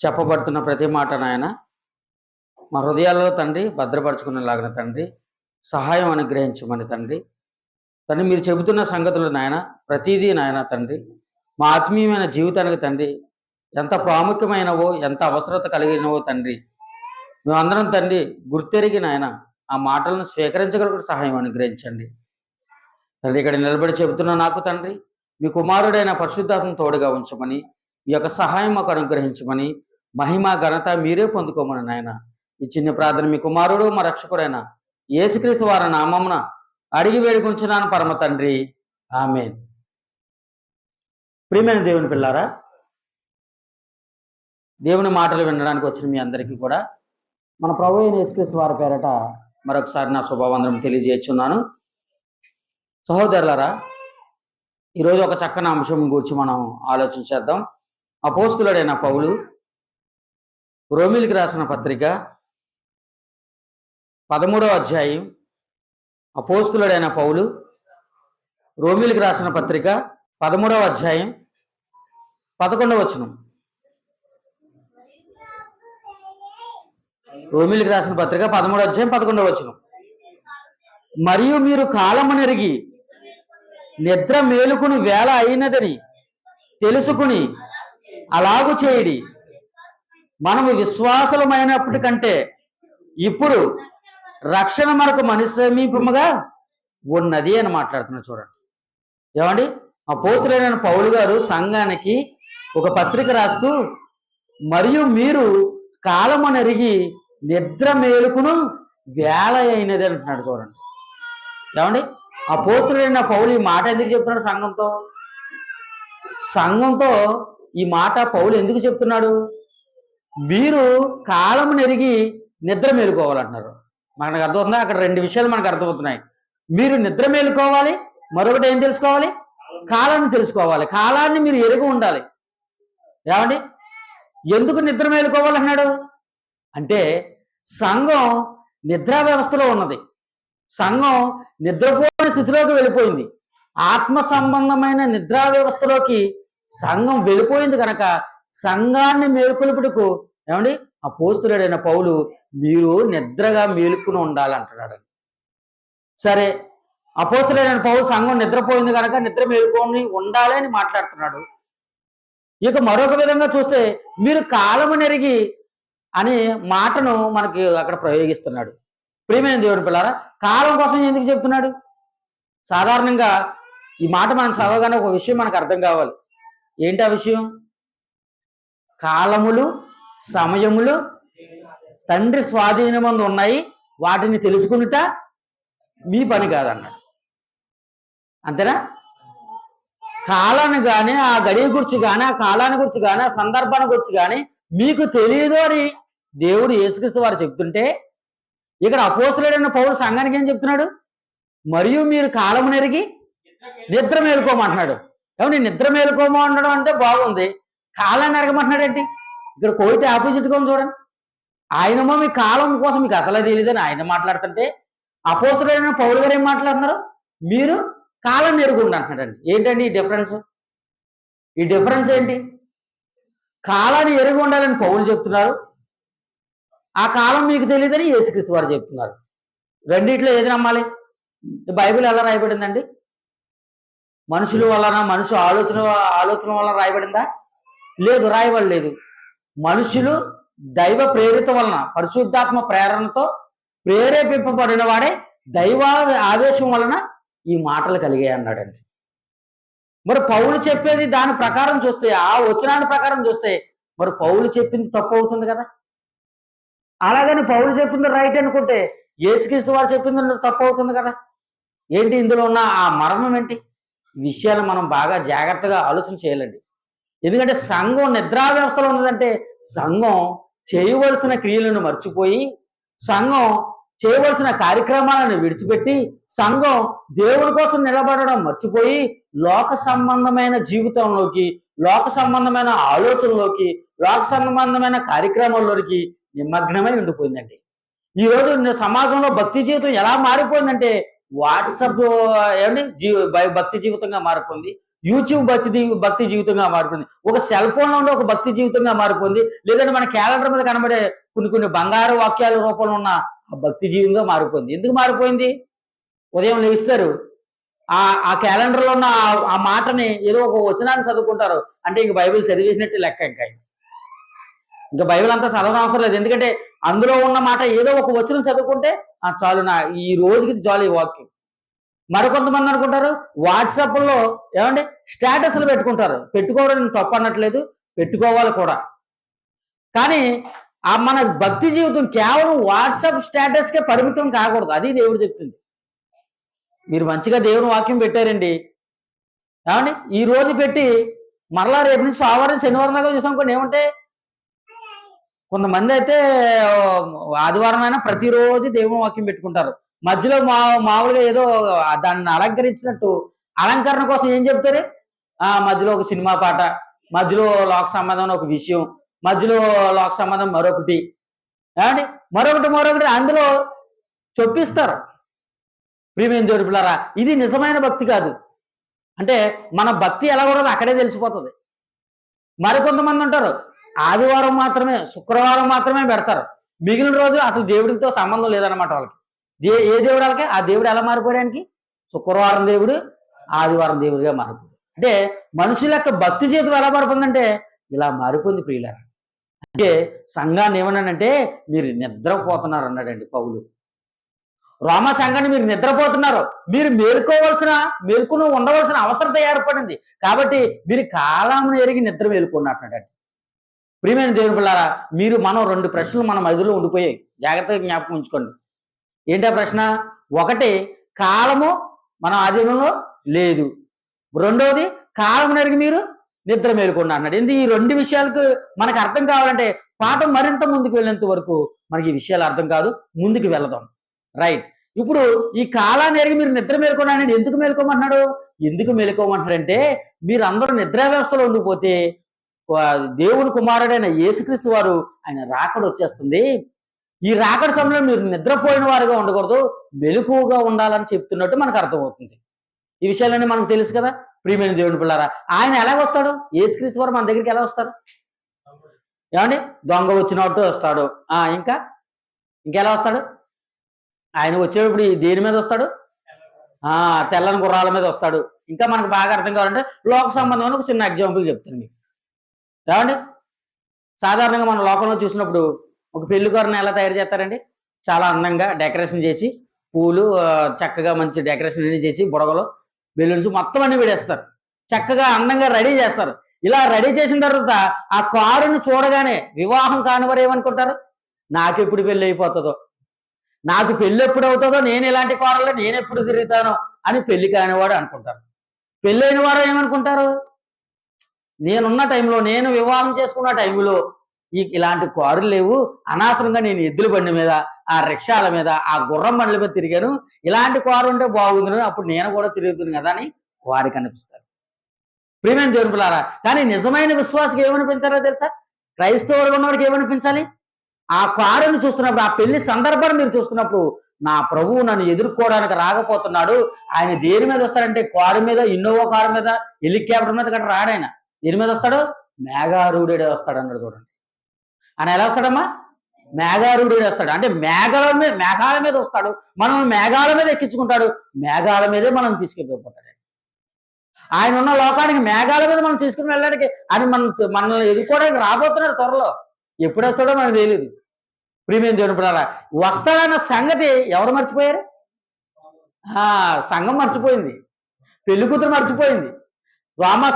చెప్పబడుతున్న ప్రతి మాట నాయన మా హృదయాల్లో తండ్రి భద్రపరచుకునేలాగిన తండ్రి సహాయం అనుగ్రహించమని తండ్రి. మీరు చెబుతున్న సంగతులు నాయన ప్రతిదీ నాయన తండ్రి మా ఆత్మీయమైన జీవితానికి తండ్రి ఎంత ప్రాముఖ్యమైనవో, ఎంత అవసరత కలిగినవో తండ్రి మేమందరం తండ్రి గుర్తెరిగి నాయన ఆ మాటలను స్వీకరించగల సహాయం అనుగ్రహించండి తండ్రి. ఇక్కడ నిలబడి చెబుతున్న నాకు తండ్రి మీ కుమారుడైన పరిశుద్ధాత్మ తోడుగా ఉంచమని, మీ యొక్క సహాయం మాకు అనుగ్రహించమని, మహిమ ఘనత మీరే పొందుకోమని నాయన ఈ చిన్న ప్రార్థన మీ కుమారుడు మా రక్షకుడైన యేసుక్రీస్తు వారి నామమున అడిగి వేడుకుంటున్నాను పరమ తండ్రి, ఆమేన్. ప్రియమైన దేవుని పిల్లారా, దేవుని మాటలు వినడానికి వచ్చిన మీ అందరికీ కూడా మన ప్రభు అయిన యేసుక్రీస్తు వారి పేరట మరొకసారి నా శుభవందనం తెలియజేస్తున్నాను. సహోదరులారా, ఈరోజు ఒక చక్కని అంశం గురించి మనం ఆలోచించేద్దాం. అపోస్తులుడైన పౌలు రోమీలకు రాసిన పత్రిక 13వ అధ్యాయం. అపోస్తులుడైన పౌలు రోమీలకు రాసిన పత్రిక 13వ అధ్యాయం 11వ వచనం. రోమీలకు రాసిన పత్రిక 13వ అధ్యాయం 11వ వచనం. మరియు మీరు కాలమునెరిగి నిద్ర మేలుకుని వేళ అయినదని తెలుసుకుని అలాగు చేయడి. మనము విశ్వాసులమైనప్పటికంటే ఇప్పుడు రక్షణ మనకు సమీపముగా ఉన్నది అని మాట్లాడుతున్నారు. చూడండి ఏమండి, అపోస్తులైన పౌలు గారు సంఘానికి ఒక పత్రిక రాస్తూ మరియు మీరు కాలమునెరిగి నిద్ర మేలుకును వేళ అయినది అంటున్నాడు. చూడండి ఏమండి, అపోస్తులైన పౌలు ఈ మాట ఎందుకు చెప్తున్నాడు? సంఘంతో ఈ మాట పౌలు ఎందుకు చెప్తున్నాడు? మీరు కాలమునెరిగి నిద్ర మేలుకోవాలంటున్నారు. మనకు అర్థమవుతుందా? అక్కడ రెండు విషయాలు మనకు అర్థమవుతున్నాయి. మీరు నిద్ర మేలుకోవాలి, మరొకటి ఏం తెలుసుకోవాలి? కాలాన్ని తెలుసుకోవాలి. కాలాన్ని మీరు ఎరుగు ఉండాలి. ఏమండి, ఎందుకు నిద్ర మేలుకోవాలన్నాడు అంటే సంఘం నిద్రా వ్యవస్థలో ఉన్నది. సంఘం నిద్రపోయిన స్థితిలోకి వెళ్ళిపోయింది. ఆత్మ సంబంధమైన నిద్రా వ్యవస్థలోకి సంఘం వెళ్ళిపోయింది కనుక సంఘాన్ని మేలుకొలుపుటకు ఏమండి అపోస్తులుడైన పౌలు మీరు నిద్రగా మేలుకుని ఉండాలంటున్నాడు. సరే, అపోస్తులుడైన పౌలు సంఘం నిద్రపోయింది కనుక నిద్ర మేలుకొని ఉండాలి అని మాట్లాడుతున్నాడు. ఇక మరొక విధంగా చూస్తే మీరు కాలమునెరిగి అనే మాటను మనకి అక్కడ ప్రయోగిస్తున్నాడు. ప్రియమైన దేవుని పిల్లారా, కాలం కోసం ఎందుకు చెప్తున్నాడు? సాధారణంగా ఈ మాట మనం చదవగానే ఒక విషయం మనకు అర్థం కావాలి. ఏంటి ఆ విషయం? కాలములు సమయములు తండ్రి స్వాధీనమందు ఉన్నాయి, వాటిని తెలుసుకునుట మీ పని కాదన్నాడు. అంతేనా? కాలాన్ని కానీ ఆ గడియ గురించి కానీ ఆ కాలాన్ని గురించి కానీ ఆ సందర్భాన్ని గురించి కానీ మీకు తెలియదు అని దేవుడు యేసుక్రీస్తు వారు చెప్తుంటే, ఇక్కడ అపోస్తులుడైన పౌలు సంఘానికి ఏం చెప్తున్నాడు? మరియు మీరు కాలమునెరిగి నిద్ర మేలుకోమంటున్నాడు. ఏమని నిద్ర మేలుకోమనడం అంటే బాగుంది, కాలాన్ని ఎరగమంటున్నాడు ఏంటి? ఇక్కడ కోయితే ఆపోజిట్గా చూడండి. ఆయనమో మీ కాలం కోసం మీకు అసలే తెలియదని ఆయన మాట్లాడుతుంటే, అపోస్తులుడైన పౌలు గారు ఏం మాట్లాడుతున్నారు? మీరు కాలాన్ని ఎరుగుండి అంటున్నాడండి. ఏంటండి ఈ డిఫరెన్స్? ఈ డిఫరెన్స్ ఏంటి? కాలాన్ని ఎరుగు ఉండాలని పౌలు చెప్తున్నారు, ఆ కాలం మీకు తెలియదని యేసుక్రీస్తు వారు చెప్తున్నారు. రెండిట్లో ఏది నమ్మాలి? బైబిల్ ఎలా రాయబడిందండి? మనుషుల వలన మనుషు ఆలోచన వలన రాయబడిందా? లేదు, రాయబడలేదు. మనుషులు దైవ ప్రేరిత వలన పరిశుద్ధాత్మ ప్రేరణతో ప్రేరేపింపబడిన వాడే దైవ ఆదేశం వలన ఈ మాటలు కలిగాయి అన్నాడండి. మరి పౌలు చెప్పేది దాని ప్రకారం చూస్తే, ఆ వచనాన్ని ప్రకారం చూస్తే మరి పౌలు చెప్పింది తప్పు అవుతుంది కదా. అలాగని పౌలు చెప్పింది రైట్ అనుకుంటే యేసుక్రీస్తు వారు చెప్పింది తప్పు అవుతుంది కదా. ఏంటి ఇందులో ఉన్న ఆ మర్మం ఏంటి? విషయాలు మనం బాగా జాగ్రత్తగా ఆలోచన చేయాలండి. ఎందుకంటే సంఘం నిద్రా వ్యవస్థలో ఉన్నదంటే సంఘం చేయవలసిన క్రియలను మర్చిపోయి, సంఘం చేయవలసిన కార్యక్రమాలను విడిచిపెట్టి, సంఘం దేవుడి కోసం నిలబడడం మర్చిపోయి లోక సంబంధమైన జీవితంలోకి, లోక సంబంధమైన ఆలోచనలోకి, లోక సంబంధమైన కార్యక్రమాల్లోకి నిమగ్నమై ఉండిపోయిందండి. ఈరోజు సమాజంలో భక్తి జీవితం ఎలా మారిపోయిందంటే వాట్సాప్ ఏమండి భక్తి జీవితంగా మారిపోయింది. యూట్యూబ్ భక్తి జీవితంగా మారిపోయింది. ఒక సెల్ ఫోన్లో ఉండే ఒక భక్తి జీవితంగా మారిపోయింది. లేదంటే మన క్యాలెండర్ మీద కనబడే కొన్ని కొన్ని బంగారు వాక్యాల రూపంలో ఉన్న ఆ భక్తి జీవితంగా మారిపోయింది. ఎందుకు మారిపోయింది? ఉదయం లేస్తారు, ఆ క్యాలెండర్లో ఉన్న ఆ మాటని ఏదో ఒక వచనాన్ని చదువుకుంటారు. అంటే ఇంక బైబిల్ చదివేసినట్టు లెక్క. ఇంకా బైబిల్ అంతా చదవనవసరం లేదు. ఎందుకంటే అందులో ఉన్న మాట ఏదో ఒక వచనం చదువుకుంటే చాలు, ఈ రోజుకి చాలు ఈ వాక్యం. మరికొంతమంది అనుకుంటారు వాట్సాప్లో ఏమండి స్టేటస్లు పెట్టుకుంటారు. పెట్టుకోవడం తప్పు అనట్లేదు, పెట్టుకోవాలి కూడా. కానీ మన భక్తి జీవితం కేవలం వాట్సాప్ స్టేటస్కే పరిమితం కాకూడదు. అది దేవుడు చెప్తుంది. మీరు మంచిగా దేవుని వాక్యం పెట్టారండి, ఏమండి ఈ రోజు పెట్టి మరలా రేపు నుంచి సోమవారం శనివారం దాకా చూసాం ఏమంటే, కొంతమంది అయితే ఆదివారం అయినా ప్రతిరోజు దేవుని వాక్యం పెట్టుకుంటారు. మధ్యలో మామూలుగా ఏదో దాన్ని అలంకరించినట్టు అలంకరణ కోసం ఏం చెప్తారు, మధ్యలో ఒక సినిమా పాట, మధ్యలో లోక సంబంధం ఒక విషయం, మధ్యలో లోక సంబంధం మరొకటి, ఏమండి మరొకటి అందులో చొప్పిస్తారు. ప్రియమైన దేవుని పిల్లరా, ఇది నిజమైన భక్తి కాదు. అంటే మన భక్తి ఎలా ఉండదో అక్కడే తెలిసిపోతుంది. మరికొంతమంది ఉంటారు ఆదివారం మాత్రమే, శుక్రవారం మాత్రమే పెడతారు. మిగిలిన రోజు అసలు దేవుడితో సంబంధం లేదన్నమాట వాళ్ళకి. ఏ దేవుడు వాళ్ళకి? ఆ దేవుడు ఎలా మారిపోయాడానికి? శుక్రవారం దేవుడు ఆదివారం దేవుడిగా మారిపోయాడు. అంటే మనుషుల యొక్క భక్తి జీవితం ఎలా మారిపోయిందంటే ఇలా మారిపోయింది ప్రియులారా. అంటే సంఘాన్ని ఏమన్నానంటే మీరు నిద్రపోతున్నారు అన్నాడండి పౌలు. రోమా సంఘాన్ని మీరు నిద్రపోతున్నారు, మీరు మేల్కొని ఉండవలసిన అవసరత ఏర్పడింది. కాబట్టి మీరు కాలమును ఎరిగి నిద్ర మేలుకున్నట్టు. ప్రియమైన దేవుని పిల్లారా, మనం 2 ప్రశ్నలు మన మదిలో ఉండిపోయాయి, జాగ్రత్తగా జ్ఞాపకం ఉంచుకోండి. ఏంటా ప్రశ్న? ఒకటి, కాలము మన ఆధీనంలో లేదు. రెండవది, కాలమును ఎరిగి మీరు నిద్ర మేలుకున్నా అన్నాడు. ఎందుకు? ఈ 2 విషయాలకు మనకు అర్థం కావాలంటే పాఠం మరింత ముందుకు వెళ్ళేంత వరకు మనకి ఈ విషయాలు అర్థం కాదు. ముందుకు వెళదాం. రైట్. ఇప్పుడు ఈ కాలాన్ని ఎరిగి మీరు నిద్ర మేలుకున్నానండి. ఎందుకు మేలుకోమంటున్నాడు? ఎందుకు మేలుకోమంటాడంటే మీరు అందరూ నిద్రా వ్యవస్థలో ఉండిపోతే దేవుని కుమారుడైన యేసుక్రీస్తు వారు ఆయన రాకడ వచ్చేస్తుంది. ఈ రాకడ సమయంలో మీరు నిద్రపోయిన వారుగా ఉండకూడదు, మెలకువగా ఉండాలని చెప్తున్నట్టు మనకు అర్థమవుతుంది. ఈ విషయాలన్నీ మనకు తెలుసు కదా ప్రియమైన దేవుని పిల్లారా. ఆయన ఎలా వస్తాడు? యేసుక్రీస్తు వారు మన దగ్గరికి ఎలా వస్తారు? ఏమండి? దొంగ వచ్చినట్టు వస్తాడు. ఇంకెలా వస్తాడు? ఆయన వచ్చేటప్పుడు దేని మీద వస్తాడు? తెల్లని గుర్రాల మీద వస్తాడు. ఇంకా మనకు బాగా అర్థం కావాలంటే లోక సంబంధమైన ఒక చిన్న ఎగ్జాంపుల్ చెప్తాను మీకు. ఏమండి? సాధారణంగా మన లోకంలో చూసినప్పుడు ఒక పెళ్లికూరని ఎలా తయారు చేస్తారండి? చాలా అందంగా డెకరేషన్ చేసి, పూలు చక్కగా మంచి డెకరేషన్ అన్ని చేసి, బుడగలు బెలూన్స్ మొత్తం అన్ని పెడేస్తారు. చక్కగా అందంగా రెడీ చేస్తారు. ఇలా రెడీ చేసిన తర్వాత ఆ కారుని చూడగానే వివాహం కానివారు ఏమనుకుంటారు? నాకు ఎప్పుడు పెళ్ళి అయిపోతుందో, నాకు పెళ్ళి ఎప్పుడు అవుతుందో, నేను ఇలాంటి కారులో నేను ఎప్పుడు తిరుగుతానో అని పెళ్లి కానివాడు అనుకుంటారు. పెళ్ళైన వారు ఏమనుకుంటారు? నేనున్న టైంలో, నేను వివాహం చేసుకున్న టైంలో ఇలాంటి కారులు లేవు, అనవసరంగా నేను ఎద్దుల బండి మీద, ఆ రిక్షాల మీద, ఆ గుర్రం బండ్ల మీద తిరిగాను, ఇలాంటి కారు ఉంటే బాగుంది, అప్పుడు నేను కూడా తిరుగుతున్నాను కదా అని వారికి అనిపిస్తారు. ప్రియమైన దేవుని పిల్లారా, కానీ నిజమైన విశ్వాసకి ఏమనిపించాలో తెలుసా? క్రైస్తవులు ఉన్నవాడికి ఏమనిపించాలి? ఆ కారుని చూస్తున్నప్పుడు, ఆ పెళ్లి సందర్భాన్ని మీరు చూస్తున్నప్పుడు, నా ప్రభువు నన్ను ఎదుర్కోవడానికి రాకపోతున్నాడు, ఆయన దేని మీద వస్తాడంటే కారు మీద, ఇన్నోవా కారు మీద, హెలికాప్టర్ మీద గట్రా రాడాయన. దేని మీద వస్తాడు? మేఘారూఢుడే వస్తాడు అన్నాడు. చూడండి, ఆయన ఎలా వస్తాడమ్మా? మేఘారూఢుడే వస్తాడు. అంటే మేఘాల మీద వస్తాడు, మనం మేఘాల మీద ఎక్కించుకుంటాడు, మేఘాల మీదే మనం తీసుకెళ్ళిపోతాడు. ఆయన ఉన్న లోకానికి మేఘాల మీద మనం తీసుకుని వెళ్ళడానికి, అది మనల్ని ఎదుర్కోవడానికి రాబోతున్నాడు త్వరలో. ఎప్పుడు వస్తాడో మనకు తెలియదు. ప్రియమైన దేవుని పిల్లారా, వస్తాడన్న సంగతి ఎవరు మర్చిపోయారు? సంఘం మర్చిపోయింది, పెళ్లి కూతురు మర్చిపోయింది,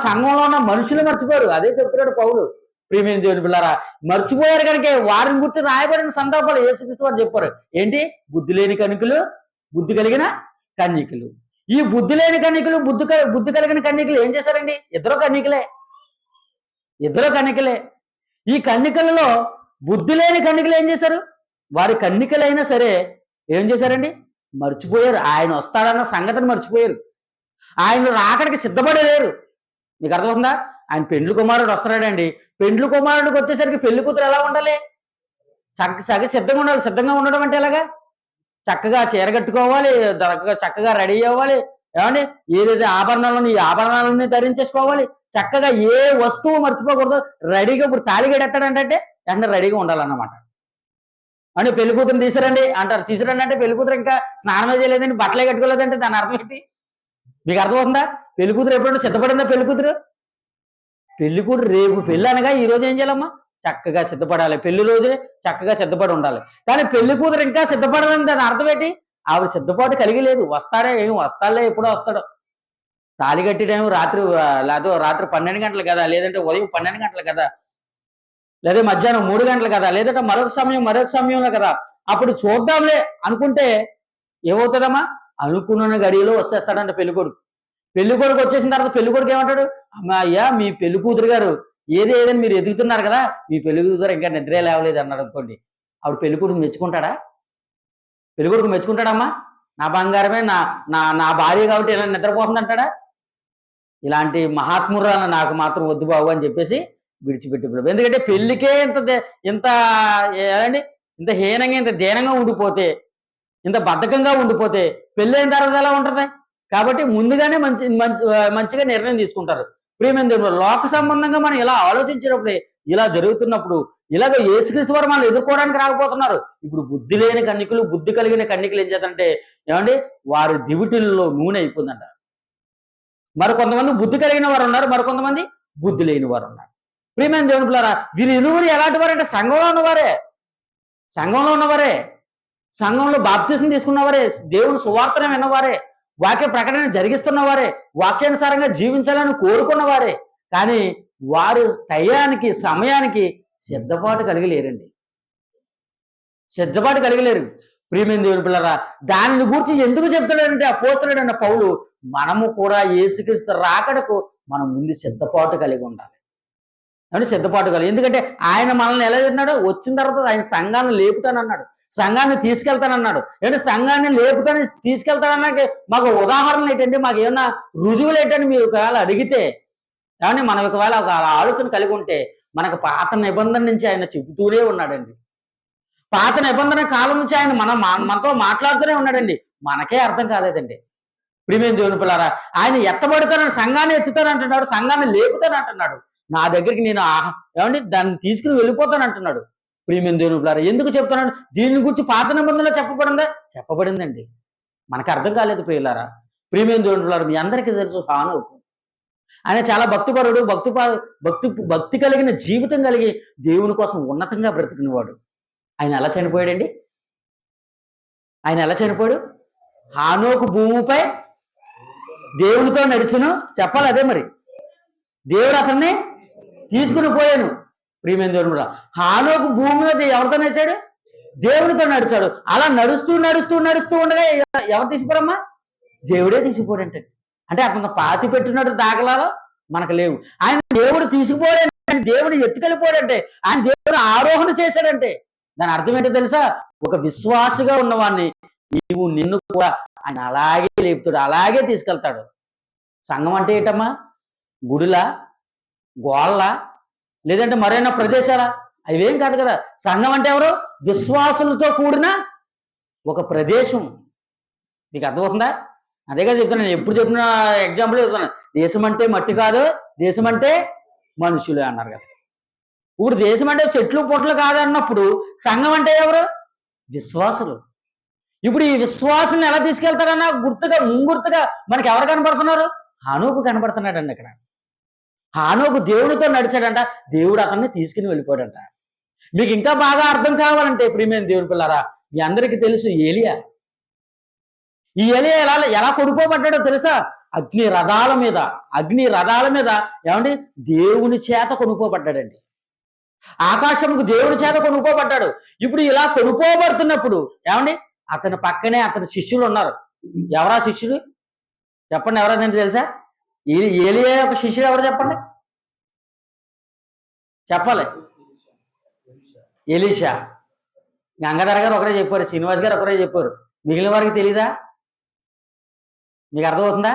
సంఘంలో ఉన్న మనుషులు మర్చిపోయారు. అదే చెప్తున్నాడు పౌలు. ప్రియమైన దేవుని పిల్లారా, మర్చిపోయారు కనుక వారిని గురించి రాయబడిన సందర్భాలు యేసుక్రీస్తు వారు చెప్పారు. ఏంటి? బుద్ధి లేని కన్యకులు, బుద్ధి కలిగిన కన్యకులు. ఈ బుద్ధి లేని కన్యకులు, బుద్ధి కలిగిన కన్యకులు ఏం చేశారండి? ఇద్దరు కన్యకలే. ఈ కన్యకలలో బుద్ధి లేని కన్యకలు ఏం చేశారు? వారి కన్యకలైనా సరే ఏం చేశారండి? మర్చిపోయారు. ఆయన వస్తాడన్న సంగతిని మర్చిపోయారు. ఆయన రాకడికి సిద్ధపడలేరు. మీకు అర్థమవుతుందా? ఆయన పెండ్లి కుమారుడు వస్తున్నాడండి. పెండ్లి కుమారుడికి వచ్చేసరికి పెళ్లి కూతురు ఎలా ఉండాలి? సిద్ధంగా ఉండాలి. సిద్ధంగా ఉండడం అంటే ఎలాగా? చక్కగా చీర కట్టుకోవాలి, చక్కగా రెడీ అవ్వాలి, ఏమండి ఏదైతే ఆభరణాలను ఈ ఆభరణాలని ధరించేసుకోవాలి, చక్కగా ఏ వస్తువు మర్చిపోకూడదు, రెడీగా. ఇప్పుడు తాళి కట్టేస్తాడంటే వెంటనే రెడీగా ఉండాలన్నమాట. అంటే పెళ్లి కూతురు తీసుకురండి అంటారు, తీసుకురండి అంటే పెళ్లి కూతురు ఇంకా స్నానమే చేయలేదండి, బట్టలే కట్టుకోలేదంటే దాని అర్థం ఏంటి? మీకు అర్థమవుతుందా? పెళ్లి కూతురు ఎప్పుడైనా సిద్ధపడిందా? పెళ్లి కూతురు రేపు పెళ్ళి అనగా ఈ రోజు ఏం చేయాలమ్మా? చక్కగా సిద్ధపడాలి. పెళ్లి రోజే చక్కగా సిద్ధపడి ఉండాలి. కానీ పెళ్లి కూతురు ఇంకా సిద్ధపడాలని దాని అర్థం ఏంటి? ఆవిడ సిద్ధపాటు కలిగి లేదు. వస్తాడే, ఏం వస్తాలే, ఎప్పుడో వస్తాడు. తాళి కట్టి టైం రాత్రి, లేదా రాత్రి 12 గంటలు కదా, లేదంటే ఉదయం 12 గంటలు కదా, లేదా మధ్యాహ్నం 3 గంటలు కదా, లేదంటే మరొక సమయంలో కదా. అప్పుడు చూద్దాంలే అనుకుంటే ఏమవుతుందమ్మా? అనుకున్న గడియలో వచ్చేస్తాడంట పెళ్ళికొడుకు. పెళ్ళికొడుకు వచ్చేసిన తర్వాత పెళ్ళికొడుకు ఏమంటాడు? అమ్మా అయ్యా, మీ పెళ్లి కూతురు గారు ఏదని మీరు ఎదుగుతున్నారు కదా, మీ పెళ్లి కూతురు ఇంకా నిద్రే లేవలేదు అన్నాడు అనుకోండి. ఆవిడ పెళ్ళికొడుకు మెచ్చుకుంటాడా? పెళ్ళికొడుకు మెచ్చుకుంటాడమ్మా? నా బంగారమే, నా నా నా భార్య కాబట్టి ఇలా నిద్రపోతుంది అంటాడా? ఇలాంటి మహాత్మురాలు నాకు మాత్రం వద్దు బాబు అని చెప్పేసి విడిచిపెట్టి. ఎందుకంటే పెళ్లికే ఇంత ఏమండి, ఇంత హీనంగా, ఇంత దీనంగా ఉండిపోతే, ఇంత బద్ధకంగా ఉండిపోతే పెళ్ళైన తర్వాత ఎలా ఉంటుంది? కాబట్టి ముందుగానే మంచిగా నిర్ణయం తీసుకుంటారు. ప్రియమైన దేవుడు, లోక సంబంధంగా మనం ఇలా ఆలోచించినప్పుడే ఇలా జరుగుతున్నప్పుడు, ఇలాగ యేసుక్రీస్తు వారు మనం ఎదుర్కోవడానికి రాకపోతున్నారు. ఇప్పుడు బుద్ధి లేని కన్యకులు, బుద్ధి కలిగిన కన్యకులు ఏం చేద్దంటే, ఏమండి, వారి దివిటిల్లో నూనె అయిపోయిందంట. మరి కొంతమంది బుద్ధి కలిగిన వారు ఉన్నారు, మరికొంతమంది బుద్ధి లేని వారు ఉన్నారు. ప్రియమైన దేవుని పిల్లారా, వీరు ఇరువురు ఎలాంటి వారంటే సంఘంలో ఉన్నవారే, సంఘంలో బాప్తిసం తీసుకున్నవారే, దేవుని సువార్తను విన్నవారే, వాక్య ప్రకటన జరిగిస్తున్నవారే, వాక్యానుసారంగా జీవించాలని కోరుకున్నవారే. కానీ వారు టయానికి, సమయానికి సిద్ధపాటు కలిగలేరండి. ప్రియమైన దేవుని పిల్లరా, దానిని గురించి ఎందుకు చెప్తున్నాడంటే అపోస్తలుడైన పౌలు, మనము కూడా యేసుక్రీస్తు రాకడకు మనం ముందు సిద్ధపాటు కలిగి ఉండాలి. ఎందుకంటే ఆయన మనల్ని ఎలా తిన్నాడో, వచ్చిన తర్వాత ఆయన సంఘాన్ని లేపుతానన్నాడు, సంఘాన్ని తీసుకెళ్తానన్నాడు. అంటే సంఘాన్ని లేపుతాను, తీసుకెళ్తానన్నాక మాకు ఉదాహరణలు ఏంటంటే, మాకు ఏమన్నా రుజువులు ఏంటని మీరు ఒకవేళ అడిగితే, కానీ మనం ఒకవేళ ఒక ఆలోచన కలిగి ఉంటే, మనకు పాత నిబంధన నుంచి ఆయన చెబుతూనే ఉన్నాడండి. పాత నిబంధన కాలం నుంచి ఆయన మనతో మాట్లాడుతూనే ఉన్నాడండి. మనకే అర్థం కాలేదండి. ప్రియమైన దేవుని పిల్లారా, ఆయన ఎత్తబడతానని సంఘాన్ని ఎత్తుతానంటున్నాడు, సంఘాన్ని లేపుతానంటున్నాడు. నా దగ్గరికి నేను ఏమండి దాన్ని తీసుకుని వెళ్ళిపోతాను అంటున్నాడు. ప్రియమైన దేవుని పిల్లారా, ఎందుకు చెప్తున్నాడు? దీని గురించి పాత నిబంధనలో చెప్పబడిందండి. మనకు అర్థం కాలేదు ప్రియులారా. ప్రియమైన దేవుని పిల్లారా, మీ అందరికీ తెలుసు హానోకు. ఆయన చాలా భక్తిపరుడు, భక్తి కలిగిన జీవితం కలిగి దేవుని కోసం ఉన్నతంగా బ్రతికినవాడు. ఆయన ఎలా చనిపోయాడు? హానోకు భూమిపై దేవునితో నడిచును, చెప్పాలి అదే మరి. దేవుడు అతన్ని తీసుకుని పోయాను. ప్రియమైన దేవుడు, హానోకు భూమి మీద ఎవరితో నడిచాడు? దేవునితో నడిచాడు. అలా నడుస్తూ ఉండగా ఎవరు తీసిపోరమ్మా? దేవుడే తీసిపోడంటే. అంటే అతను పాతి పెట్టినట్టు దాఖలాలు మనకు లేవు. ఆయన దేవుడు తీసుకుపోయాడంటే, దేవుడు ఎత్తుకెళ్ళిపోయాడంటే, ఆయన దేవుడు ఆరోహణ చేశాడంటే దాని అర్థం ఏంటో తెలుసా? ఒక విశ్వాసిగా ఉన్నవాడిని నిన్ను కూడా ఆయన అలాగే లేపుతాడు, అలాగే తీసుకెళ్తాడు. సంఘం అంటే ఏంటమ్మా? గుడిలా, గోళ్ళ, లేదంటే మరైనా ప్రదేశాలా? అవేం కాదు కదా. సంఘం అంటే ఎవరు? విశ్వాసులతో కూడిన ఒక ప్రదేశం. మీకు అర్థమవుతుందా? అదేగా చెప్తున్నాను, ఎప్పుడు చెప్పిన ఎగ్జాంపుల్ చెప్తున్నాను. దేశం అంటే మట్టి కాదు, దేశం అంటే మనుషులే అన్నారు కదా. ఇప్పుడు దేశం అంటే చెట్లు పొట్లు కాదన్నప్పుడు సంఘం అంటే ఎవరు? విశ్వాసులు. ఇప్పుడు ఈ విశ్వాసుని ఎలా తీసుకెళ్తారన్నా ముంగుర్తుగా మనకి ఎవరు కనబడుతున్నారు? హానోకు కనబడుతున్నాడండి. ఇక్కడ హానోకు దేవుడితో నడిచాడంట, దేవుడు అతన్ని తీసుకుని వెళ్ళిపోయాడంట. మీకు ఇంకా బాగా అర్థం కావాలంటే ప్రియమైన దేవుని పిల్లారా, మీ అందరికీ తెలుసు ఏలియా. ఈ ఏలియా ఎలా కొనుక్కోబడ్డాడో తెలుసా? అగ్ని రథాల మీద ఏమండి దేవుని చేత కొనుక్కోబడ్డాడండి. ఆకాశంకు దేవుని చేత కొనుక్కోబడ్డాడు. ఇప్పుడు ఇలా కొనుక్కోబడుతున్నప్పుడు ఏమండి అతని పక్కనే అతని శిష్యులు ఉన్నారు. ఎవరా శిష్యుడు? చెప్పండి, ఎవరైనా తెలుసా? ఏలియా యొక్క శిష్యుడు ఎవరు చెప్పండి? చెప్పాలి. ఎలీషా. గంగాధర్ గారు ఒకరే చెప్పారు, శ్రీనివాస్ గారు ఒకరే చెప్పారు, మిగిలిన వారికి తెలీదా? మీకు అర్థమవుతుందా?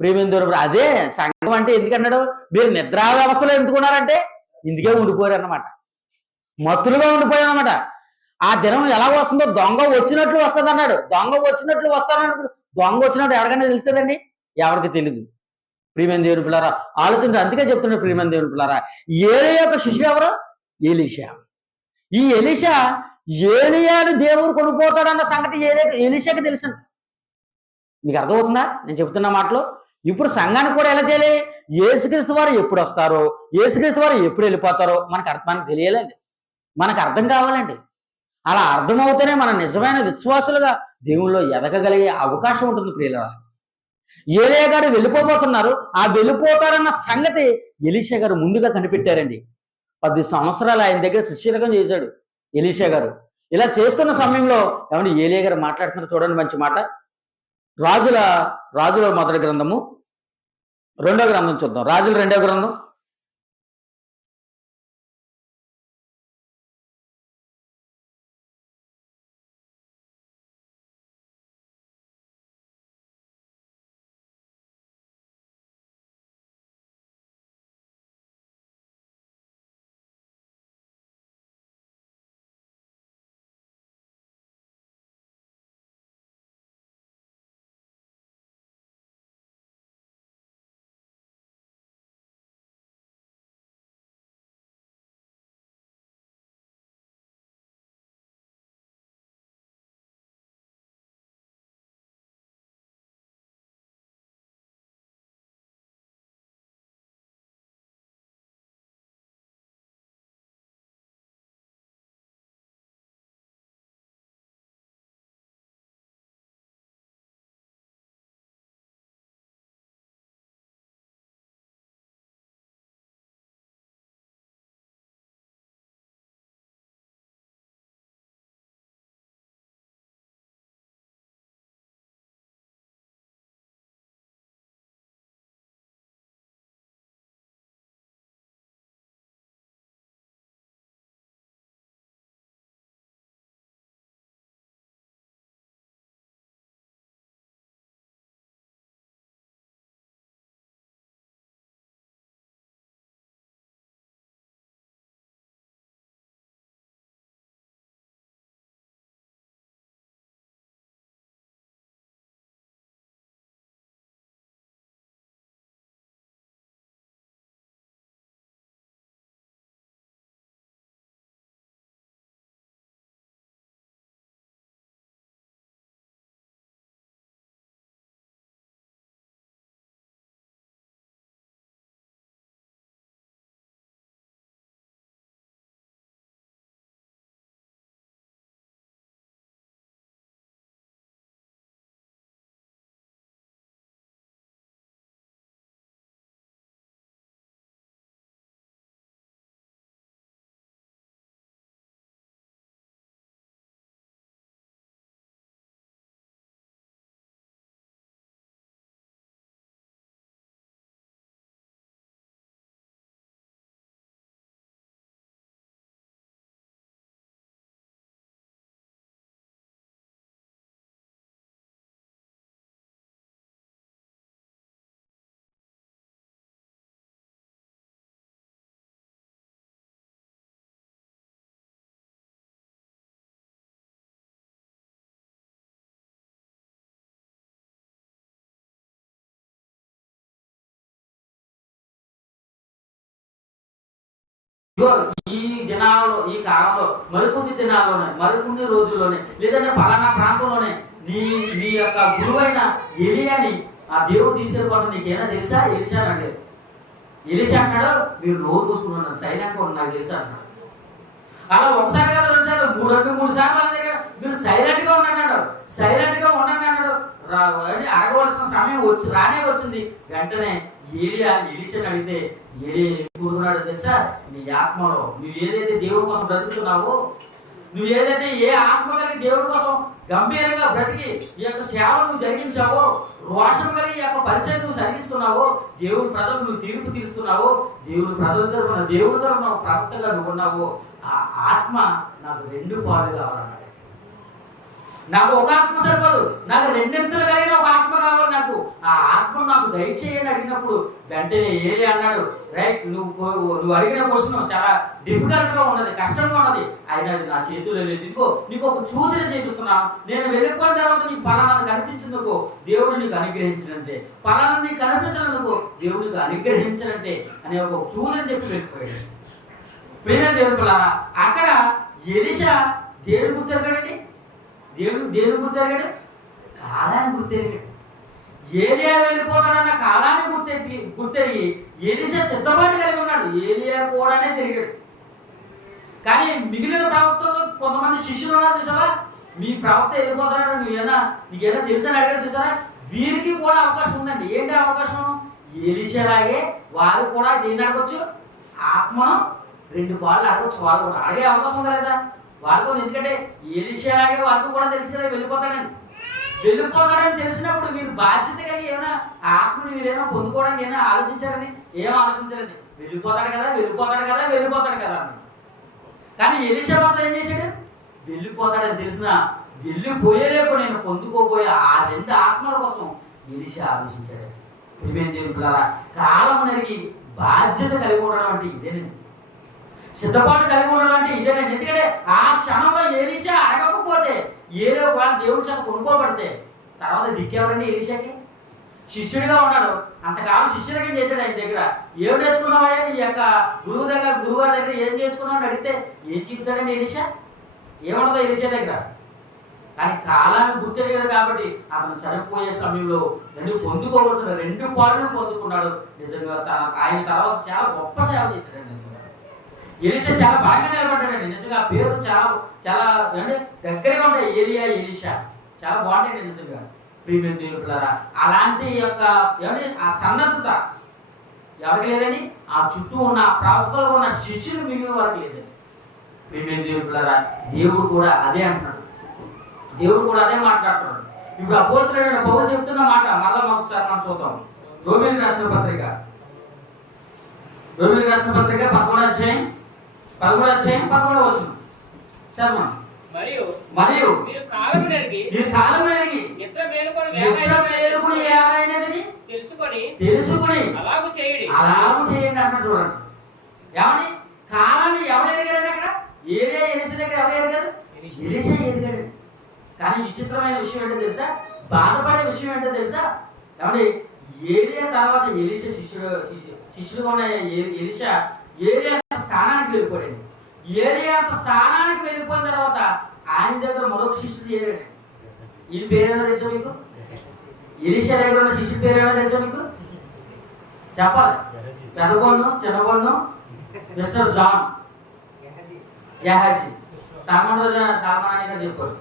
ప్రియమైన దేవుడు, అదే సంఘం అంటే ఎందుకన్నాడు? మీరు నిద్రా వ్యవస్థలో ఎందుకున్నారంటే ఇందుకే ఉండిపోయారు అన్నమాట, మత్తులుగా ఉండిపోయారన్నమాట. ఆ దినం ఎలా వస్తుందో దొంగ వచ్చినట్లు వస్తుంది అన్నాడు. దొంగ వచ్చినట్లు వస్తానన్నప్పుడు దొంగ వచ్చినట్టు ఎవరికైనా తెలుస్తుందండి? ఎవరికి తెలీదు. ప్రియమైన దేవుని పిల్లారా, ఆలోచన. అందుకే చెప్తున్నాడు ప్రియమైన దేవుని పిల్లారా, ఏలియా యొక్క శిష్యుడు ఎవరు? ఎలీషా. ఈ ఎలీషా ఏలియాను దేవుడు కొనుక్కోతాడన్న సంగతి ఎలీషాకి తెలుసు. మీకు అర్థమవుతుందా నేను చెప్తున్న మాటలు? ఇప్పుడు సంఘానికి కూడా ఎలా చేయాలి? యేసుక్రీస్తు వారు ఎప్పుడు వస్తారో, యేసుక్రీస్తు వారు ఎప్పుడు వెళ్ళిపోతారో మనకు తెలియాలండి, మనకు అర్థం కావాలండి. అలా అర్థమవుతూనే మన నిజమైన విశ్వాసులుగా దేవుళ్ళో ఎదగగలిగే అవకాశం ఉంటుంది. ప్రియులారా, ఏలియా గారు వెళ్ళిపోబోతున్నారు. ఆ వెళ్ళిపోతారన్న సంగతి ఎలీషా గారు ముందుగా కనిపెట్టారండి. 10 సంవత్సరాలు ఆయన దగ్గర శిష్యరకం చేశాడు ఎలీషా గారు. ఇలా చేస్తున్న సమయంలో ఏమన్నా ఏలియా గారు మాట్లాడుతున్నారు చూడండి, మంచి మాట. రాజుల మొదటి గ్రంథము 2వ గ్రంథం చూద్దాం. రాజుల 2వ గ్రంథం ఈ దినాలలో, ఈ కాలంలో, మరికొద్ది దినాల్లోనే, మరికొన్ని రోజుల్లోనే, లేదంటే ఫలానా ప్రాంతంలోనే నీ యొక్క గురువైన ఎలియాని ఆ దేవుడు తీసుకెళ్ళిపోతాడు. నీకేనా తెలుసా? ఎలిషా అన్నాడు. ఎలిషా అన్నాడు, మీరు నోరు పూసుకున్నాను, సైలెంట్గా ఉన్నాడు, నాకు తెలుసా అన్నాడు. అలా ఒకసారి కదా రెండుసార్లు, 3 సార్లు దగ్గర మీరు సైలెంట్గా ఉన్నాడు. సైలెంట్గా ఉన్నాను అన్నాడు. అడగవలసిన సమయం రానే వచ్చింది. వెంటనే ఎలీషాని అడిగితే కూరుకున్నాడు తెలుసా? నీ ఆత్మలో నువ్వు ఏదైతే దేవుడి కోసం బ్రతుకుతున్నావో, నువ్వు ఏదైతే ఏ ఆత్మ కలిగి దేవుడి కోసం గంభీరంగా బ్రతికి ఈ యొక్క సేవను నువ్వు జరిగించావో, రోషం కలిగి ఈ యొక్క పరిచయం నువ్వు సరిగిస్తున్నావో, దేవుడి ప్రజలకు నువ్వు తీర్పు తీరుస్తున్నావో, దేవుడి ప్రజల తరఫున దేవుడి తరఫున ప్రవక్తగా నువ్వు ఉన్నావో, ఆ ఆత్మ నాకు 2 పాలు కావాలన్నాడు. నాకు ఒక ఆత్మ సరిపోదు, నాకు 2 కలిగిన ఒక ఆత్మ కావాలి. నాకు ఆ ఆత్మ నాకు దయచేయని అడిగినప్పుడు వెంటనే ఏలి అన్నాడు, రైట్, నువ్వు అడిగిన క్వశ్చన్ చాలా డిఫికల్ట్ గా ఉన్నది, కష్టంగా ఉన్నది, అయినా నా చేతుల్లో లేదు, ఇదిగో నీకు ఒక సూచన చేపిస్తున్నాను, నేను వెళ్ళిపోయిన తర్వాత నీకు ఫలానా కనిపించినందుకు దేవుడు నీకు అనుగ్రహించినంటే, ఫలానా నీకు కనిపించినందుకు దేవుడు నీకు అనుగ్రహించినంటే అనే ఒక సూచన చెప్పి వెళ్ళిపోయాడు. ప్రేమ దేవుడు పిల్లరా, అక్కడ ఎలీషా దేవుని గుర్తెరగాడండి, దేవుని గుర్తెరగాడు, కాలాన్ని గుర్తెరిగాడు. ఏలియా వెళ్ళిపోతాడన్న కాలాన్ని గుర్తెరిగి ఎలీషా సిద్ధపాటు కలిగి ఉన్నాడు. ఏలియా కూడానే తిరిగాడు. కానీ మిగిలిన ప్రవక్తలు కొంతమంది శిష్యులు ఉన్నారు చూసావా, మీ ప్రవక్త వెళ్ళిపోతాడు నీకేనా తెలుసని అడిగారు చూసారా, వీరికి కూడా అవకాశం ఉందండి. ఏంటి అవకాశం? ఎలీషాలాగే వారు కూడా దేన్ని అడగొచ్చు, ఆత్మను 2 పాలు అడగొచ్చు. వాళ్ళు కూడా అడిగే అవకాశం ఉందా లేదా వాళ్ళకు? ఎందుకంటే ఎలీషాలాగే వాళ్ళకు కూడా తెలుసు కదా వెళ్ళిపోతాడని తెలిసినప్పుడు మీరు బాధ్యత కలిగి ఏమైనా ఆత్మను మీరేమైనా పొందుకోవడానికి ఏమైనా ఆలోచించారని? ఏం ఆలోచించారండి? వెళ్ళిపోతాడు కదా అని. కానీ ఎలీషా మాత్రం ఏం చేశాడు? వెళ్ళిపోతాడని తెలిసిన వెళ్ళిపోయేలేపు నేను పొందుకోబోయే ఆ 2 ఆత్మల కోసం ఎలీషా ఆలోచించాడు. కాలం అనేది బాధ్యత కలిగి ఉండడం అంటే ఇదేనండి, సిద్ధపాటు కలిగి ఉండడం అంటే ఇదేనండి. ఎందుకంటే ఆ క్షణంలో ఎలీషా అడగకపోతే ఏదో వాళ్ళు దేవుడి చేత కొనుక్కోబడితే తర్వాత దిక్కేవాడండి ఎలీషాకి. శిష్యుడిగా ఉన్నాడు, అంతకాలం శిష్యుడిగా చేశాడు. ఆయన దగ్గర ఏం నేర్చుకున్నావా, నీ యొక్క గురువుగారి దగ్గర ఏం నేర్చుకున్నావు అని అడిగితే ఏం చెప్తాడండి ఎలీషా? ఏముండదు ఎలీషా దగ్గర. కానీ కాలాన్ని గుర్తెరిగాడు కాబట్టి అతను సరిపోయే సమయంలో పొందుకోవాల్సిన 2 పాలను పొందుకున్నాడు. నిజంగా ఆయన తర్వాత చాలా గొప్ప సేవ చేశాడండి. నిజంగా ఎలీషా చాలా బాగా నిలబడ్డాడండి. నిజంగా పేరు చాలా దగ్గరగా ఉంటాయి, ఏలియా, ఎలీషా, చాలా బాగుంటాయండి నిజంగా. ప్రియమైన దేవుని పిల్లరా, అలాంటి యొక్క ఆ సన్నద్ధత ఎవరికి లేదండి? ఆ చుట్టూ ఉన్న ప్రవక్తలు ఉన్న శిష్యులు మిగిలిన వారికి లేదండి. ప్రియమైన దేవుని పిల్లరా, దేవుడు కూడా అదే అంటున్నాడు, దేవుడు కూడా అదే మాట్లాడుతున్నాడు. ఇప్పుడు అపోస్తలుడైన పౌలు చెప్తున్న మాట మరలా ఒకసారి మనం చూద్దాం. రోమీయులకు రాసిన పత్రిక 11వ అధ్యాయం 11వ వచనం చదవండి. మరియు మీరు కాలం ఎరిగి నిద్ర మేలుకొని ఏమైనదని తెలుసుకొని అలాగూ చేయండి అన్న. చూడండి, ఏమని కాలాన్ని ఎవరు ఎరిగారండి? అక్కడ ఏలియా ఎలీషా దగ్గర ఎవరు ఎరిగారు? ఎలీషా ఎరిగాడు. కానీ విచిత్రమైన విషయం ఏంటో తెలుసా, బాధపడే విషయం ఏంటో తెలుసా, ఏమంటే ఏలియా తర్వాత ఎలీషా శిష్యుడుగా ఉన్న ఎలీషా ఏలియా స్థానానికి వెళ్ళిపోయాడు. ఏలియా స్థానానికి వెళ్ళిపోయిన తర్వాత ఆయన దగ్గర మరొక శిష్యుడు ఏరాడు. ఈ పేరేనా తెలుసా మీకు? ఎలీషా దగ్గర ఉన్న శిష్యుడి పేరేనా తెలుసా మీకు? చెప్పాలి. పెద్దగొండు, చిన్నగొండు, మిస్టర్ జాన్, యహాజీ, సామాన్య గారు చెప్పారు.